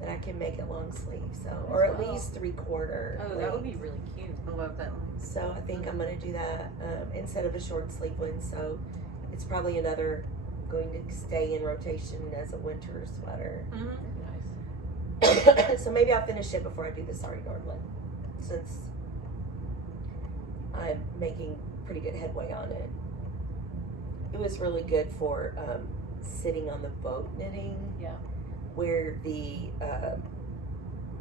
that I can make it long sleeve, so or at Well. least 3/4. Oh, that would be really cute. I love that one. So I think I'm gonna do that instead of a short sleeve one. So it's probably another going to stay in rotation as a winter sweater. Nice. So maybe I'll finish it before I do the Sorry Nordland, since I'm making pretty good headway on it. It was really good for sitting on the boat knitting. Yeah. Where the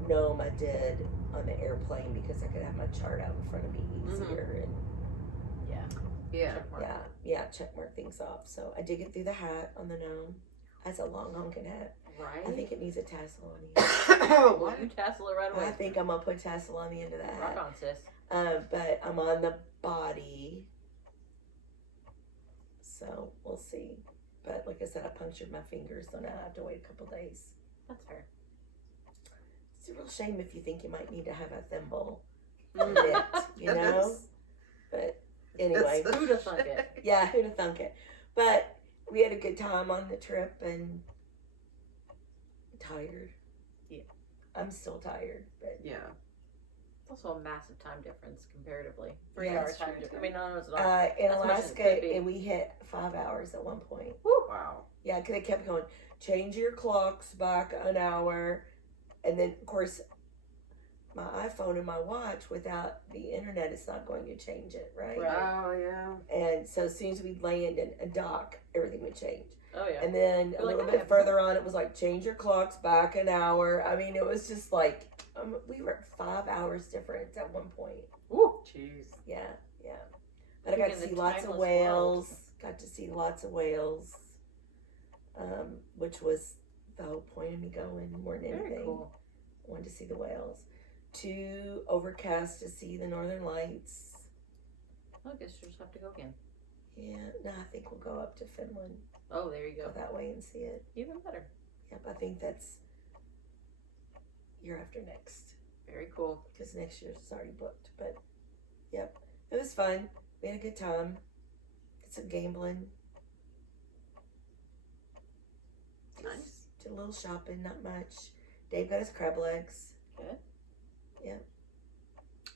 gnome I did on the airplane because I could have my chart out in front of me easier and Yeah. Yeah. Check mark. yeah, check mark things off. So I did get through the hat on the gnome. That's a long honking hat. Right. I think it needs a tassel on it. Well, you tassel it right away. I think I'm gonna put tassel on the end of that Rock hat. on, sis. But I'm on the body, so we'll see. But like I said, I punctured my fingers, so now I have to wait a couple days. That's fair. It's a real shame if you think you might need to have a thimble Mm. knit, you It know? is. But anyway, It's a Who'da thunk it? yeah, who'd have thunk it? But we had a good time on the trip and tired. Yeah. I'm still tired, but Yeah. It's also a massive time difference comparatively. 3 Yeah, hours that's time true, difference. too. I mean, no, it's not. in As much as it Alaska, could be. we hit 5 hours at one point. Woo. Wow. Yeah, because they kept going, change your clocks back an hour. And then, of course, my iPhone and my watch, without the internet, it's not going to change it, right? Oh, yeah. And so as soon as we land in a dock, everything would change. Oh, yeah. And then a You're like, little "I bit have further on, it was like, change your clocks back an hour. I mean, it was just like, we were 5 hours difference at one point. Woo. Jeez. Yeah. But I got to In the see lots of timeless whales. world. Got to see lots of whales, which was the whole point of me going more than anything. Very cool. I wanted to see the whales. Too overcast to see the northern lights. I guess you just have to go again. Yeah, no, I think we'll go up to Finland. Oh, there you Go go. that way and see it. Even better. Yep, I think that's year after next. Very cool. Because next year's is already booked. But, yep, it was fun. We had a good time. Did some gambling. Nice. Did a little shopping, not much. Dave got his crab legs. Good.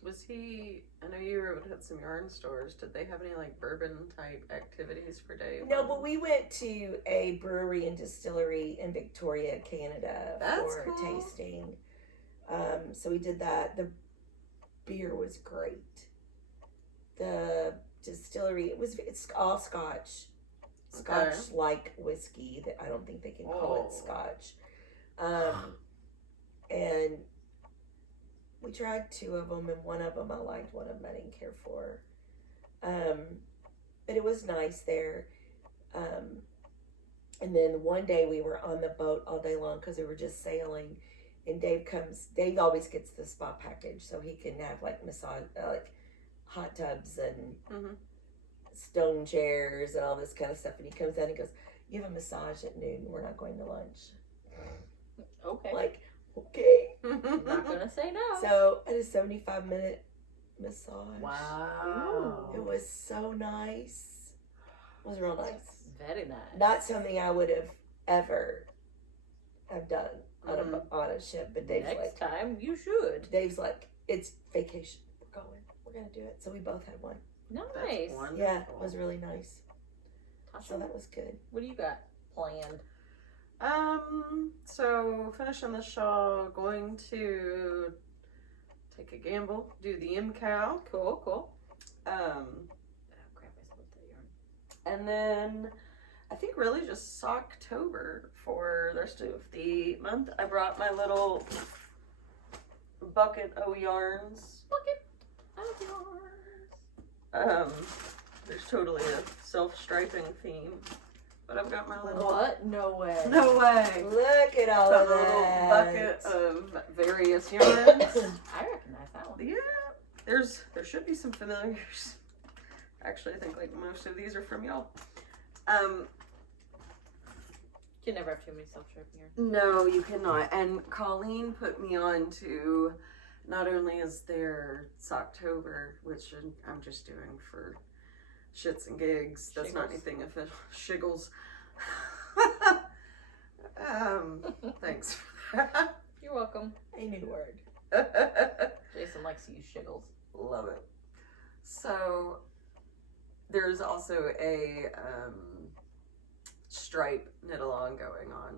Was he, I know you were able to hit some yarn stores. Did they have any like bourbon type activities for Dave? No, but we went to a brewery and distillery in Victoria, Canada That's for cool. tasting. So we did that. The beer was great. The distillery, it's all Scotch. Okay. Scotch like whiskey. That I don't think they can call it Oh. Scotch. And we tried 2 of them, and one of them I liked, one of them I didn't care for. But it was nice there. And then one day we were on the boat all day long because we were just sailing. And Dave always gets the spa package, so he can have like massage, like hot tubs and stone chairs and all this kind of stuff. And he comes in and goes, "You have a massage at noon. We're not going to lunch." Okay. Like, okay. I'm not gonna say no. So I had a 75-minute massage. Wow. It was so nice. It was real nice. Very nice. Not something I would have ever have done on a ship. But Dave's Next like, time you should. Dave's like, it's vacation. We're going. We're gonna do it. So we both had one. Nice. Wonderful. Yeah, it was really nice. Tasha, So that was good. what do you got planned? So finishing the shawl, going to take a gamble, do the MCAL. Cool. Oh crap! I spilled that yarn. And then I think really just October for the rest of the month. I brought my little bucket of yarns. Bucket of yarns. There's totally a self-striping theme, but I've got my little What? No way. no way. Look at all Got of a little that. bucket of various yarns. I recognize that one. Yeah, there should be some familiars. Actually, I think like most of these are from y'all. You can never have too many self-striping yarns. No, you cannot. And Colleen put me on to, not only is there Socktober, which I'm just doing for shits and gigs. That's not Shingles. anything official. Shiggles. Thanks for that. You're welcome. A new word. Jason likes to use shiggles. Love it. So there's also a stripe knit along going on.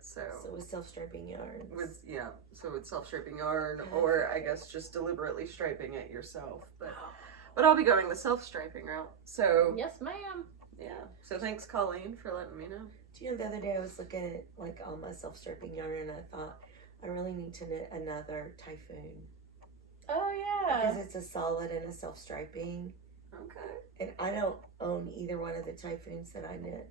So with self-striping yarns. with self-striping yarn, or I guess just deliberately striping it yourself. But I'll be going the self-striping route. So Yes, ma'am. yeah. So thanks, Colleen, for letting me know. Do you know the other day I was looking at like all my self-striping yarn and I thought I really need to knit another typhoon Oh because yeah. it's a solid and a self-striping, Okay. and I don't own either one of the typhoons that I knit.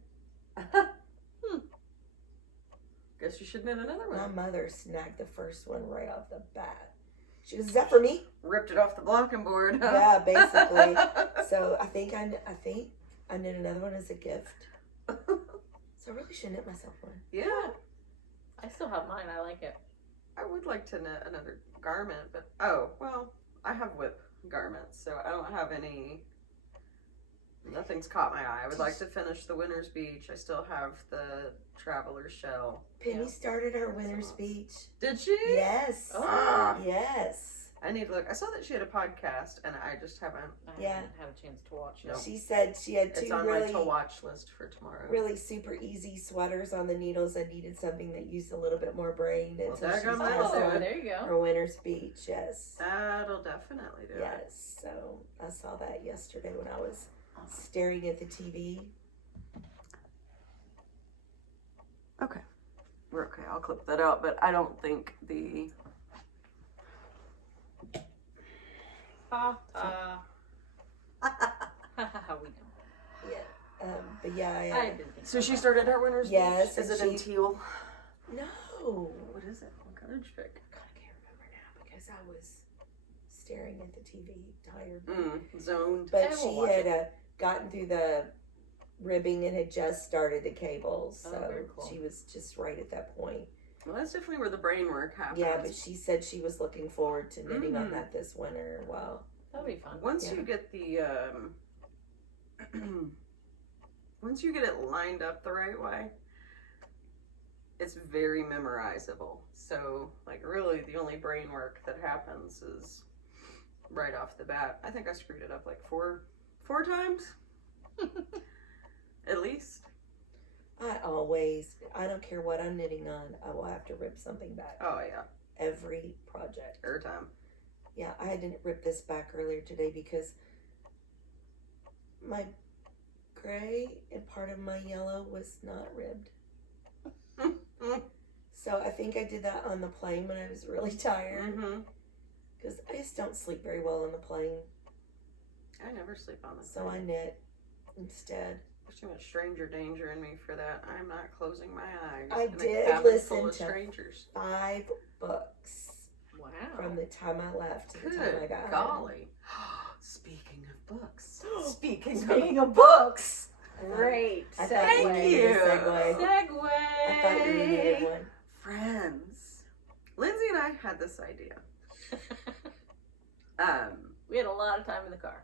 Guess you should knit another My one. mother snagged the first one right off the bat. She goes, "Is that for me?" Ripped it off the blocking board. Huh? Yeah, basically. So I think I knit another one as a gift. So I really should knit myself one. Yeah. I still have mine. I like it. I would like to knit another garment, but I have whip garments, so I don't have any Nothing's caught my eye. I would like to finish the Winter's Beach. I still have the Traveler's Shell. Penny started her winter's beach. Did she? Yes. Ah. Yes. I need to look. I saw that she had a podcast, and I just haven't. I haven't had a chance to watch it. No. She said she had It's two on really, my to-watch list for tomorrow. really super easy sweaters on the needles and needed something that used a little bit more brain. And Well, so there she's go my just do Oh, it. there you go. her winter's beach. Yes. That'll definitely do it. Yes. So I saw that yesterday when I was staring at the TV. Okay. We're okay. I'll clip that out, but I don't think the... We know. Yeah. But yeah, I didn't think So she started her Winter's Yes, Beach? Is it and in she- teal? No. What is it? What color did you pick? I can't remember now because I was staring at the TV, tired. Zoned. But I will she watch had gotten through the ribbing and had just started the cables, Oh, so very cool. she was just right at that point. Well, that's definitely where the brain work happens. Yeah, but she said she was looking forward to knitting on Mhm. that this winter. Well, That'll be fun. Once Yeah. you get the once you get it lined up the right way, it's very memorizable. So, like, really the only brain work that happens is right off the bat. I think I screwed it up like four times at least. I don't care what I'm knitting on, I will have to rip something back. Oh yeah, Every project. every time. Yeah, I had to rip this back earlier today because my gray and part of my yellow was not ribbed. So I think I did that on the plane when I was really tired Mm-hmm. because I just don't sleep very well on the plane. I never sleep on the So I knit instead. There's too much stranger danger in me for that. I'm not closing my eyes. I in a did cabin listen full of to- strangers. 5 books Wow. from the time I left to the Good time I got home. golly. Speaking of books. Speaking of books. Great. I thought you needed a segue. Segue. I thought you needed one. Friends. Lindsay and I had this idea. We had a lot of time in the car.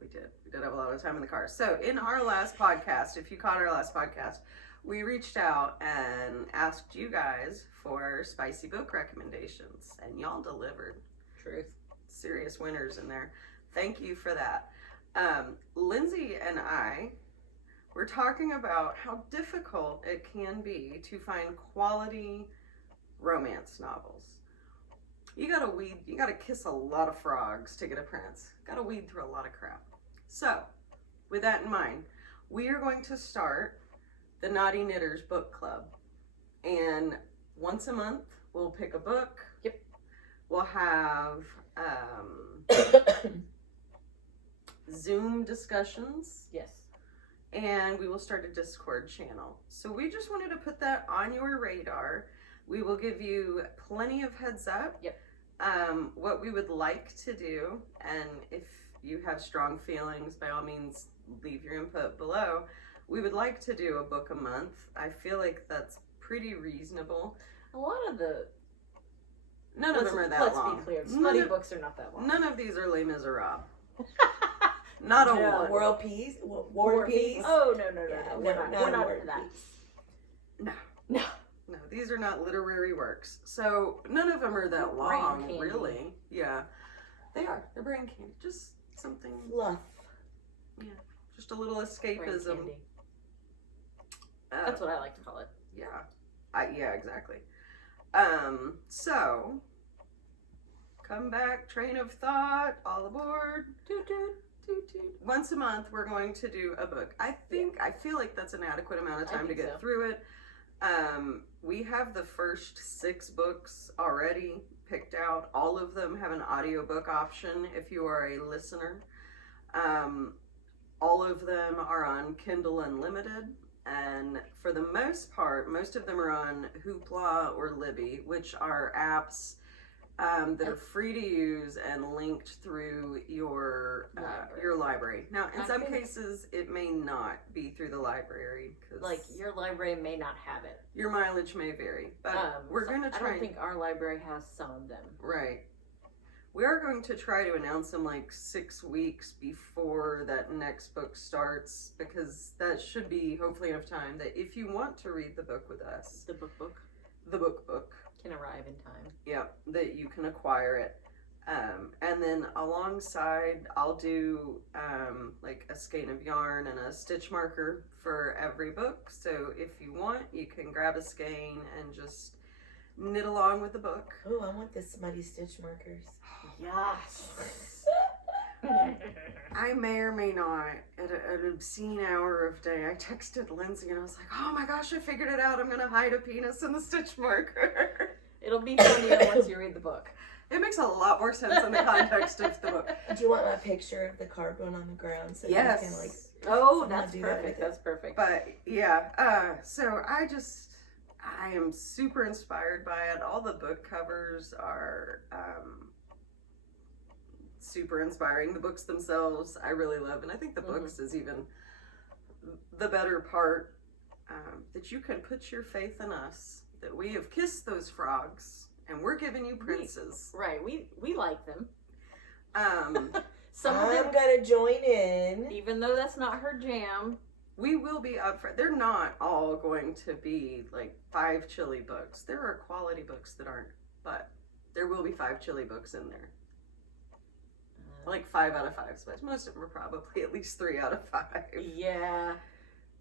We did have a lot of time in the car. So in our last podcast, if you caught our last podcast, we reached out and asked you guys for spicy book recommendations, and y'all delivered. Truth. Serious winners in there. Thank you for that. Lindsay and I were talking about how difficult it can be to find quality romance novels. You gotta kiss a lot of frogs to get a prince. Gotta weed through a lot of crap. So, with that in mind, we are going to start the Naughty Knitters Book Club. And once a month, we'll pick a book. Yep. We'll have Zoom discussions, Yes. and we will start a Discord channel. So we just wanted to put that on your radar. We will give you plenty of heads up. Yep. What we would like to do, and if you have strong feelings, by all means, leave your input below. We would like to do a book a month. I feel like that's pretty reasonable. A lot of the. None of them are that let's long. Let's be clear. None Smutty of- books are not that long. None of these are Les Miserables. Not a No. one. World Peace? War and Peace? Oh, no. Yeah, We're not a into War and that. Peace. No. No. No, these are not literary works. So none of them are that Brain long, candy. really. Yeah. They are. They're brain candy. Just something, Fluff. just a little Brain escapism. candy. Uh, That's what I like to call it. Yeah. Yeah, exactly. So, come back, train of thought, all aboard. Toot toot. Toot, toot. Once a month, we're going to do a book. I feel like that's an adequate amount of I time to think get so. through it. We have the first 6 books already picked out. All of them have an audiobook option if you are a listener. All of them are on Kindle Unlimited. And for the most part, most of them are on Hoopla or Libby, which are apps that are free to use and linked through your library. Now, in some cases, it may not be through the library because Like, your library may not have it. your mileage may vary. But we're gonna try. I don't think our library has some of them. Right. We are going to try to announce them like 6 weeks before that next book starts, because that should be hopefully enough time that if you want to read the book with us, The book the book can arrive in time. yeah, that you can acquire it. And then alongside, I'll do like a skein of yarn and a stitch marker for every book. So if you want, you can grab a skein and just knit along with the book. Oh, I want the smutty stitch markers. Yes. I may or may not, at an obscene hour of day, I texted Lindsey and I was like, oh my gosh, I figured it out. I'm going to hide a penis in the stitch marker. It'll be funny once you read the book. It makes a lot more sense in the context of the book. Do you want my picture of the cardboard on the ground so Yes. you can like? Oh, that's do that with perfect. it. That's perfect. But yeah, so I am super inspired by it. All the book covers are super inspiring. The books themselves I really love, and I think the books is even the better part, that you can put your faith in us, that we have kissed those frogs and we're giving you princes. We like them. Some of them gonna join in, even though that's not her jam. We will be up for. They're not all going to be like 5 chili books. There are quality books that aren't, but there will be 5 chili books in there. Like 5 out of 5, but most of them are probably at least 3 out of 5. Yeah.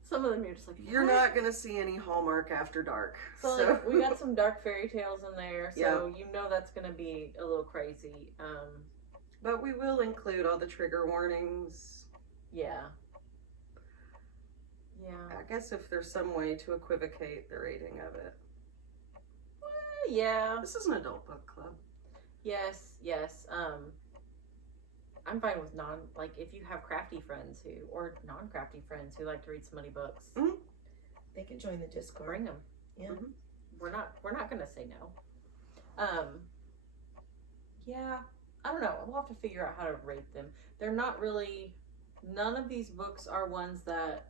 Some of them you're just like, you're not going to see any Hallmark After Dark. So like, we got some dark fairy tales in there, so yeah. You know that's going to be a little crazy. But we will include all the trigger warnings. Yeah. Yeah. I guess if there's some way to equivocate the rating of it. Well, yeah. This is an adult book club. Yes. I'm fine with if you have crafty friends or non-crafty friends who like to read smutty books, they can join the Discord. Bring them. Yeah. We're not gonna say no. Yeah, I don't know. We'll have to figure out how to rate them. They're not really. None of these books are ones that,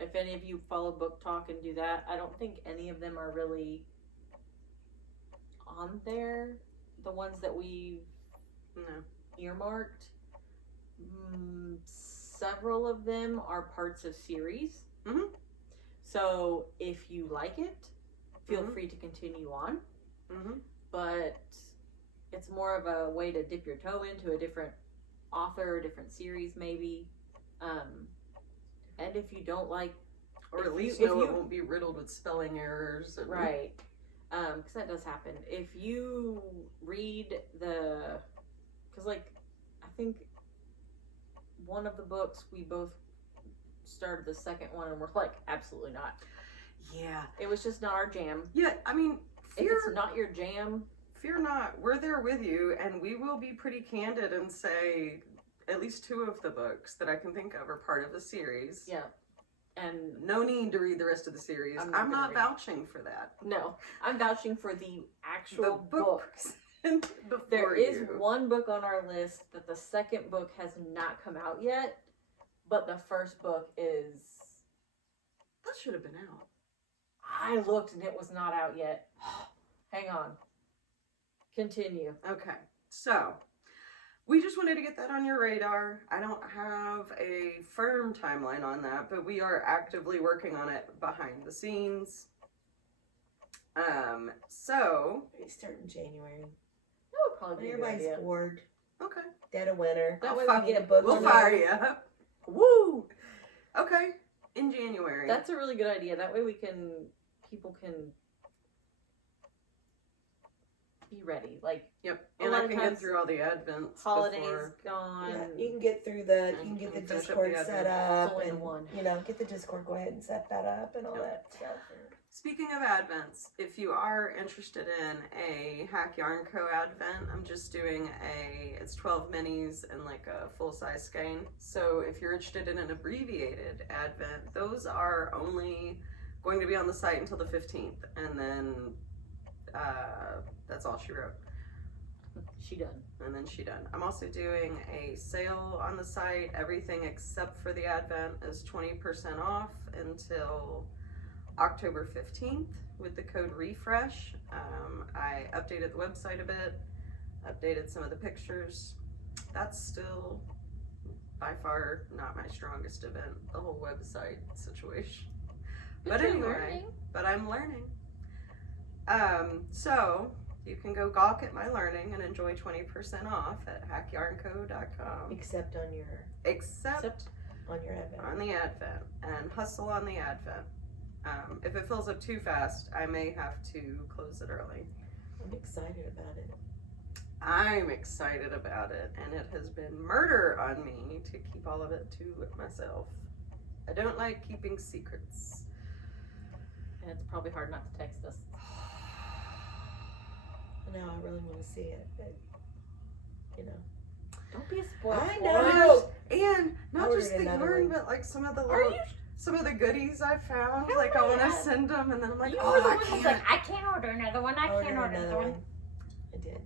if any of you follow Book Talk and do that, I don't think any of them are really on there. The ones that we've earmarked. Several of them are parts of series. So if you like it, feel free to continue on. But it's more of a way to dip your toe into a different author, a different series maybe. And if you don't like, or at least know it won't be riddled with spelling errors. Right. Because that does happen. If you read because I think one of the books we both started the second one and we're like, absolutely not. Yeah. It was just not our jam. Yeah, I mean, if it's not your jam, fear not. We're there with you, and we will be pretty candid and say at least 2 of the books that I can think of are part of the series. Yeah. And no need to read the rest of the series. I'm not vouching for that. No, I'm vouching for the actual books. There is one book on our list that the second book has not come out yet, but the first book is. That should have been out. I looked and it was not out yet. Hang on. Continue. Okay, so we just wanted to get that on your radar. I don't have a firm timeline on that, but we are actively working on it behind the scenes. So we start in January. That would probably be everybody's bored. Okay. Dead of winter. That way we get a book. We'll fire you up. Woo! Okay. In January. That's a really good idea. That way people can be ready. Yep. And I can get through all the Advents. Holidays gone. Yeah, you can get through you can get the Discord set up and get the Discord, go ahead and set that up and all that stuff. Speaking of Advents, if you are interested in a Hack Yarn Co. Advent, I'm just doing it's 12 minis and like a full-size skein. So if you're interested in an abbreviated Advent, those are only going to be on the site until the 15th. And then that's all she wrote. She done. And then she done. I'm also doing a sale on the site. Everything except for the Advent is 20% off until October 15th with the code REFRESH. I updated the website a bit. updated some of the pictures. That's still by far not my strongest event, the whole website situation. But anyway, but I'm learning. So you can go gawk at my learning and enjoy 20% off at hackyarnco.com. Except on your advent. On the advent, and hustle on the advent. If it fills up too fast, I may have to close it early. I'm excited about it. I'm excited about it, and it has been murder on me to keep all of it to myself. I don't like keeping secrets. And it's probably hard not to text us. I know, I really want to see it, but, you know. Don't be a spoiled. I know! And not I just the ordered yarn, another but like some of the Are little, you? some of the goodies I found. Hell Like I want to yeah. send them, and then I'm like, You oh, were the I one who's can't. like, I can't order another one. I can't order another one. I did.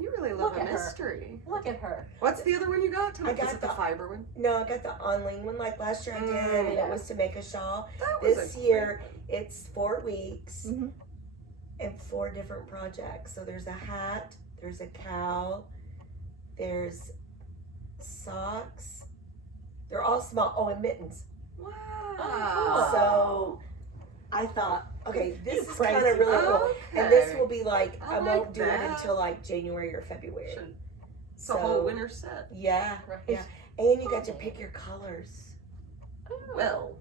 You really love Look a at her. mystery. Look at her. What's the other one you got? I got Is it the the- fiber one? No, I got the on-lean one like last year I did, and yeah. it was to make a shawl. That was This a year, great it's 4 weeks Mhm. and 4 different projects. So there's a hat, there's a cow, there's socks. They're all small. Oh, and mittens. one. Oh, Wow. So I thought, okay, this You is crazy. kind of really cool. Okay. And this will be like, I I won't like do it that. until like January or February. Should- It's a whole winter set. Yeah. Right. Yeah. And you got to pick your colors. Well,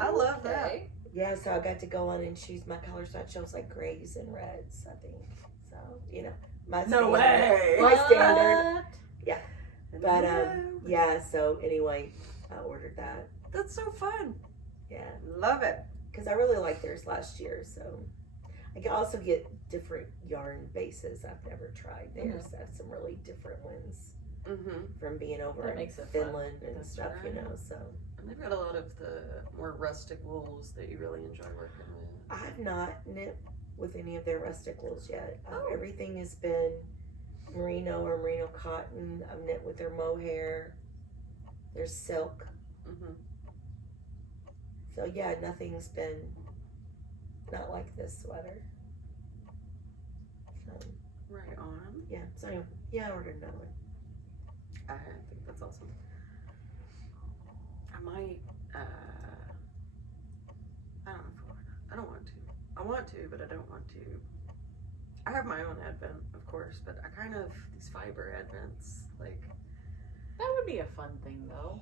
I love that. Okay. Yeah, so I got to go on and choose my colors. So I chose like grays and reds, I think. So, you know, my No standard. way. My standard. What? But, No. yeah, so anyway, I ordered that. That's so fun. Yeah. Love it. Because I really liked theirs last year, so. I can also get different yarn bases I've never tried. Theirs have some really different ones Mm-hmm. from being over That in makes it fun. Finland and That's stuff, you right. know, so. And they've got a lot of the more rustic wools that you really enjoy working with. I've not knit with any of their rustic wools yet. Oh. Everything has been merino or merino cotton. I've knit with their mohair. There's silk. Mm-hmm. So yeah, nothing's been not like this sweater. So Right on. yeah, so anyway, yeah, I ordered another one. I think that's awesome. I might, I don't know if I want to. I don't want to. I want to, but I don't want to. I have my own advent, of course, but I kind of, these fiber advents, like, That would be a fun thing, though.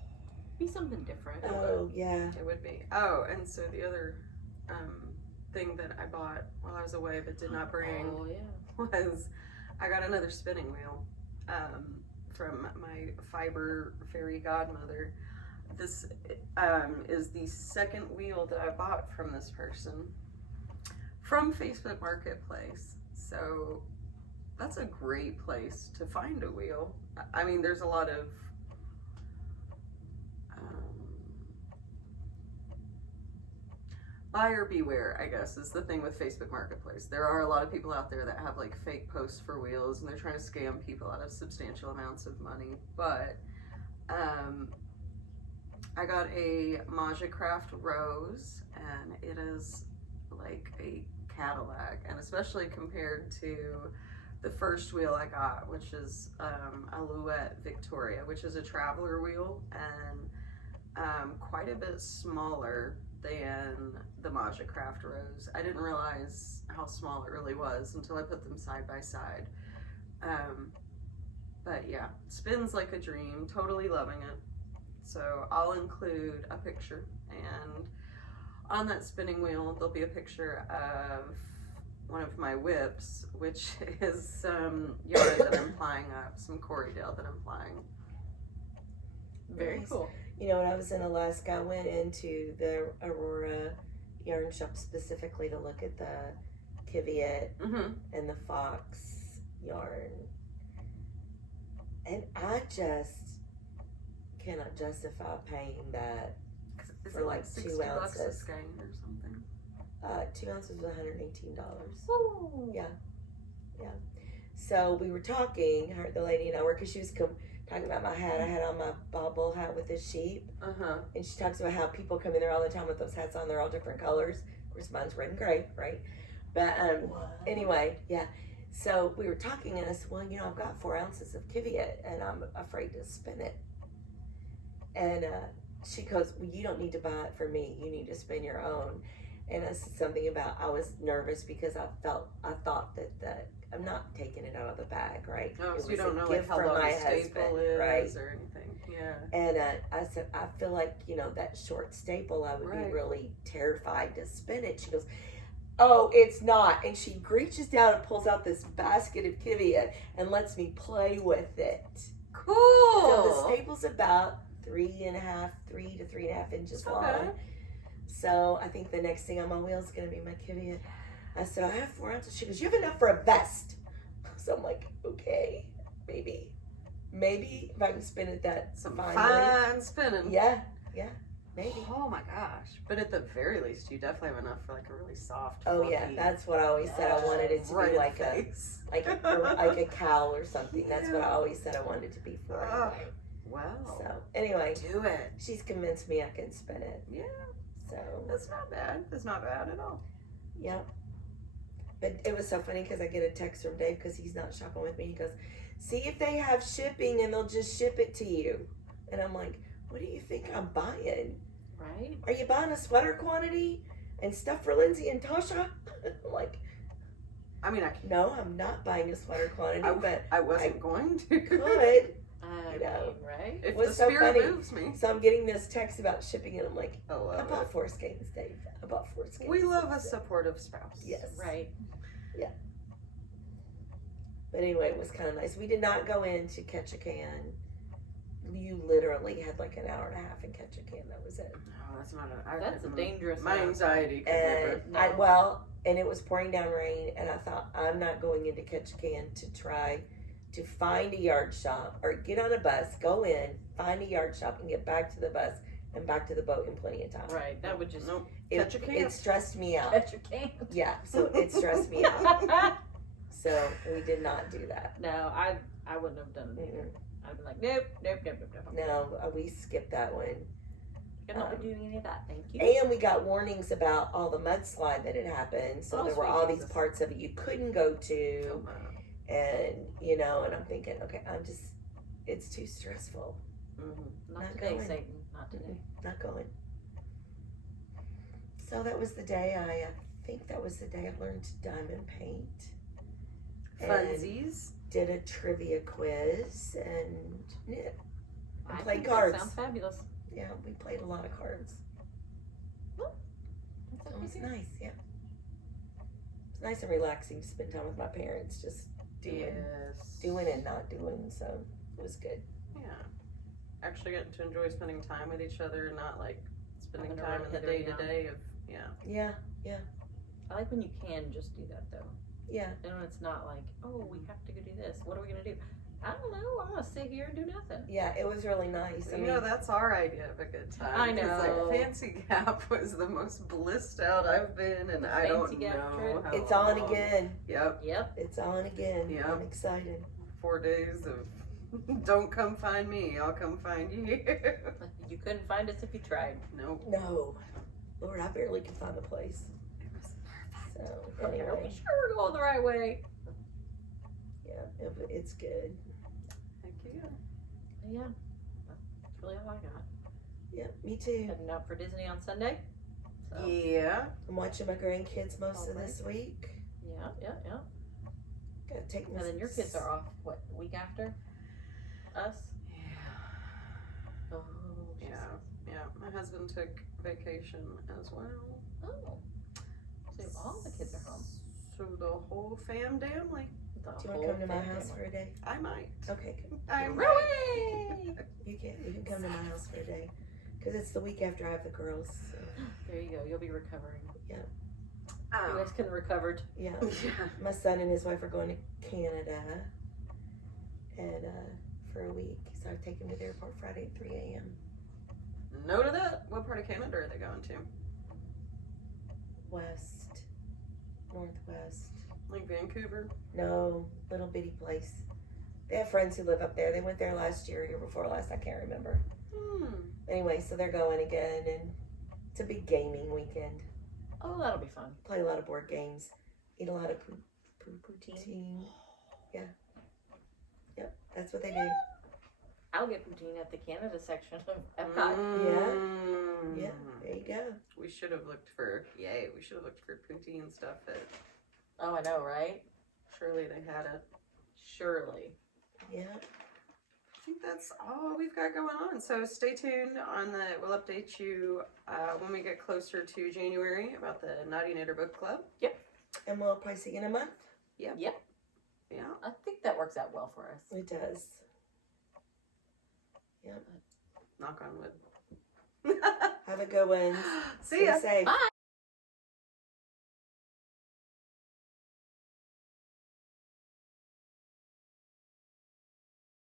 Be something different. Oh yeah. it would be. Oh, and so the other thing that I bought while I was away but did not bring Oh yeah. was I got another spinning wheel from my fiber fairy godmother. This is the second wheel that I bought from this person from Facebook Marketplace. So that's a great place to find a wheel. I mean, there's a lot of buyer beware, I guess, is the thing with Facebook Marketplace. There are a lot of people out there that have like fake posts for wheels and they're trying to scam people out of substantial amounts of money. But I got a Majacraft Rose and it is like a Cadillac, and especially compared to the first wheel I got, which is Alouette Victoria, which is a traveler wheel and quite a bit smaller than the Majacraft Rose. I didn't realize how small it really was until I put them side by side. But yeah, spins like a dream, totally loving it. So I'll include a picture, and on that spinning wheel there'll be a picture of one of my whips, which is some yarn that I'm plying up, some Corriedale that I'm plying. Very Nice. cool. You know, when I was in Alaska, I went into the Aurora yarn shop specifically to look at the Kiviet Mm-hmm. and the Fox yarn. And I just cannot justify paying that. Is For it like 60 2 bucks a ounces. skein or something? 2 ounces was $118. Ooh. Yeah. So we were talking, the lady and I were, because she was talking about my hat. I had on my bobble hat with the sheep. Uh-huh. And she talks about how people come in there all the time with those hats on. They're all different colors. Of course, mine's red and gray, right? But anyway, yeah. So we were talking, and I said, well, I've got 4 ounces of Kvyat, and I'm afraid to spin it. And she goes, well, you don't need to buy it for me. You need to spin your own. And I said something about I was nervous because I thought that I'm not taking it out of the bag, right? Oh, It so you was a don't know gift how from long my the staple husband, is right? or anything. Yeah. And I said, I feel like, that short staple, I would Right. be really terrified to spin it. She goes, oh, it's not. And she reaches down and pulls out this basket of Kvyat and lets me play with it. Cool. So the staple's about 3 to 3.5 inches long. Okay. So I think the next thing on my wheel is going to be my Kvyat. I said, I have 4 ounces. She goes, you have enough for a vest. So I'm like, okay, maybe if I can spin it that Some finely. fine spinning. Yeah, maybe. Oh my gosh. But at the very least, you definitely have enough for like a really soft, Oh fluffy, yeah, that's what I always said. I wanted it to right be in like the a face. like a cowl or something. That's what I always said I wanted it to be for. Anyway. Wow. So anyway, Do it. she's convinced me I can spin it. Yeah. So That's not bad. That's not bad at all. yeah. But it was so funny because I get a text from Dave because he's not shopping with me. He goes, see if they have shipping and they'll just ship it to you. And I'm like, what do you think I'm buying? Right? Are you buying a sweater quantity and stuff for Lindsey and Tasha? I'm like, I mean, no, I'm not buying a sweater quantity, but I wasn't going to. could. I know. mean, right? If What's the so spirit funny? moves me. So I'm getting this text about shipping and I'm like, I I love bought it. 4 Skeins, Dave. I bought 4 Skeins. We love a supportive spouse. Yes. Right. But anyway, it was kind of nice. We did not go in to catch a can. You literally had like an hour and a half and catch a can. That was it. No, that's not a. That's a dangerous My amount. anxiety could never. No. And it was pouring down rain, and I thought I'm not going in to catch a can to try to find a yard shop or get on a bus, go in, find a yard shop, and get back to the bus and back to the boat in plenty of time. Right. That would just Nope. It, Catch a can. it stressed me out. catch your can. Yeah, so it stressed me out. So we did not do that. No, I wouldn't have done it either. I'd be like, nope. No, we skipped that one. You're not doing any of that. Thank you. And we got warnings about all the mudslide that had happened. So Oh, there were sweet all these Jesus. parts of it you couldn't go to. Oh, wow. And, and I'm thinking, okay, it's too stressful. Mhm. Not Not today, going. Satan. Not today. Not going. So that was the day I think that was the day I learned to diamond paint. And Funsies. did a trivia quiz and knit. And I played think cards. That sounds fabulous. Yeah, we played a lot of cards. That's So it was okay. nice, yeah. It's nice and relaxing to spend time with my parents, just doing and not doing, so it was good. Yeah. Actually getting to enjoy spending time with each other and not like spending Having to time run in the hither day and to day of, Yeah, I like when you can just do that though. yeah. And when it's not like, oh, we have to go do this. What are we gonna do? I don't know. I'm gonna sit here and do nothing. Yeah, it was really nice. I You mean, know, that's our idea of a good time. I 'Cause, know. Like, Fancy Gap was the most blissed out I've been, and The I don't Fancy Gap know trip. how it's on long. again. Yep. Yep. It's on again. Yeah. I'm excited. 4 days of don't come find me, I'll come find you. You couldn't find us if you tried. Nope. No. Lord, I barely could find the place. It was perfect. So, Are we anyway, sure we're going the right way? yeah, it's good. Thank you. Yeah. That's really all I got. Yeah, me too. Heading out for Disney on Sunday. So, Yeah. I'm watching my grandkids most of Okay. this week. yeah. Gotta take And then your kids are off, what, the week after? Us? Yeah. Oh, Yeah. Yeah. My husband took vacation as well. Oh. So all the kids are home. So the whole family. The Do you want whole to come to my family. house for a day? I might. Okay, good. I might. Really? You can come to my house for a day. Because it's the week after I have the girls. So, There you go. You'll be recovering. You Um, guys can recover. yeah. yeah. My son and his wife are going to Canada and for a week. So I take him to the airport Friday at 3 a.m. Note of that. What part of Canada are they going to? West. Northwest. Like Vancouver? No, little bitty place. They have friends who live up there. They went there last year, year before last, I can't remember. Anyway, so they're going again, and it's a big gaming weekend. Oh, that'll be fun. Play a lot of board games, eat a lot of Poutine. Yeah. Yep, that's what they do. I'll get poutine at the Canada section of Epcot. Yeah, there you go. We should have looked for poutine stuff at, Oh, I know, right? surely they had it. Surely. Yeah. I think that's all we've got going on. So stay tuned we'll update you when we get closer to January about the Naughty Knitter Book Club. And we'll probably see you in a month. Yep. Yeah. I think that works out well for us. It does. Yep. Knock on wood. Have a good one. See ya. Stay safe. Bye.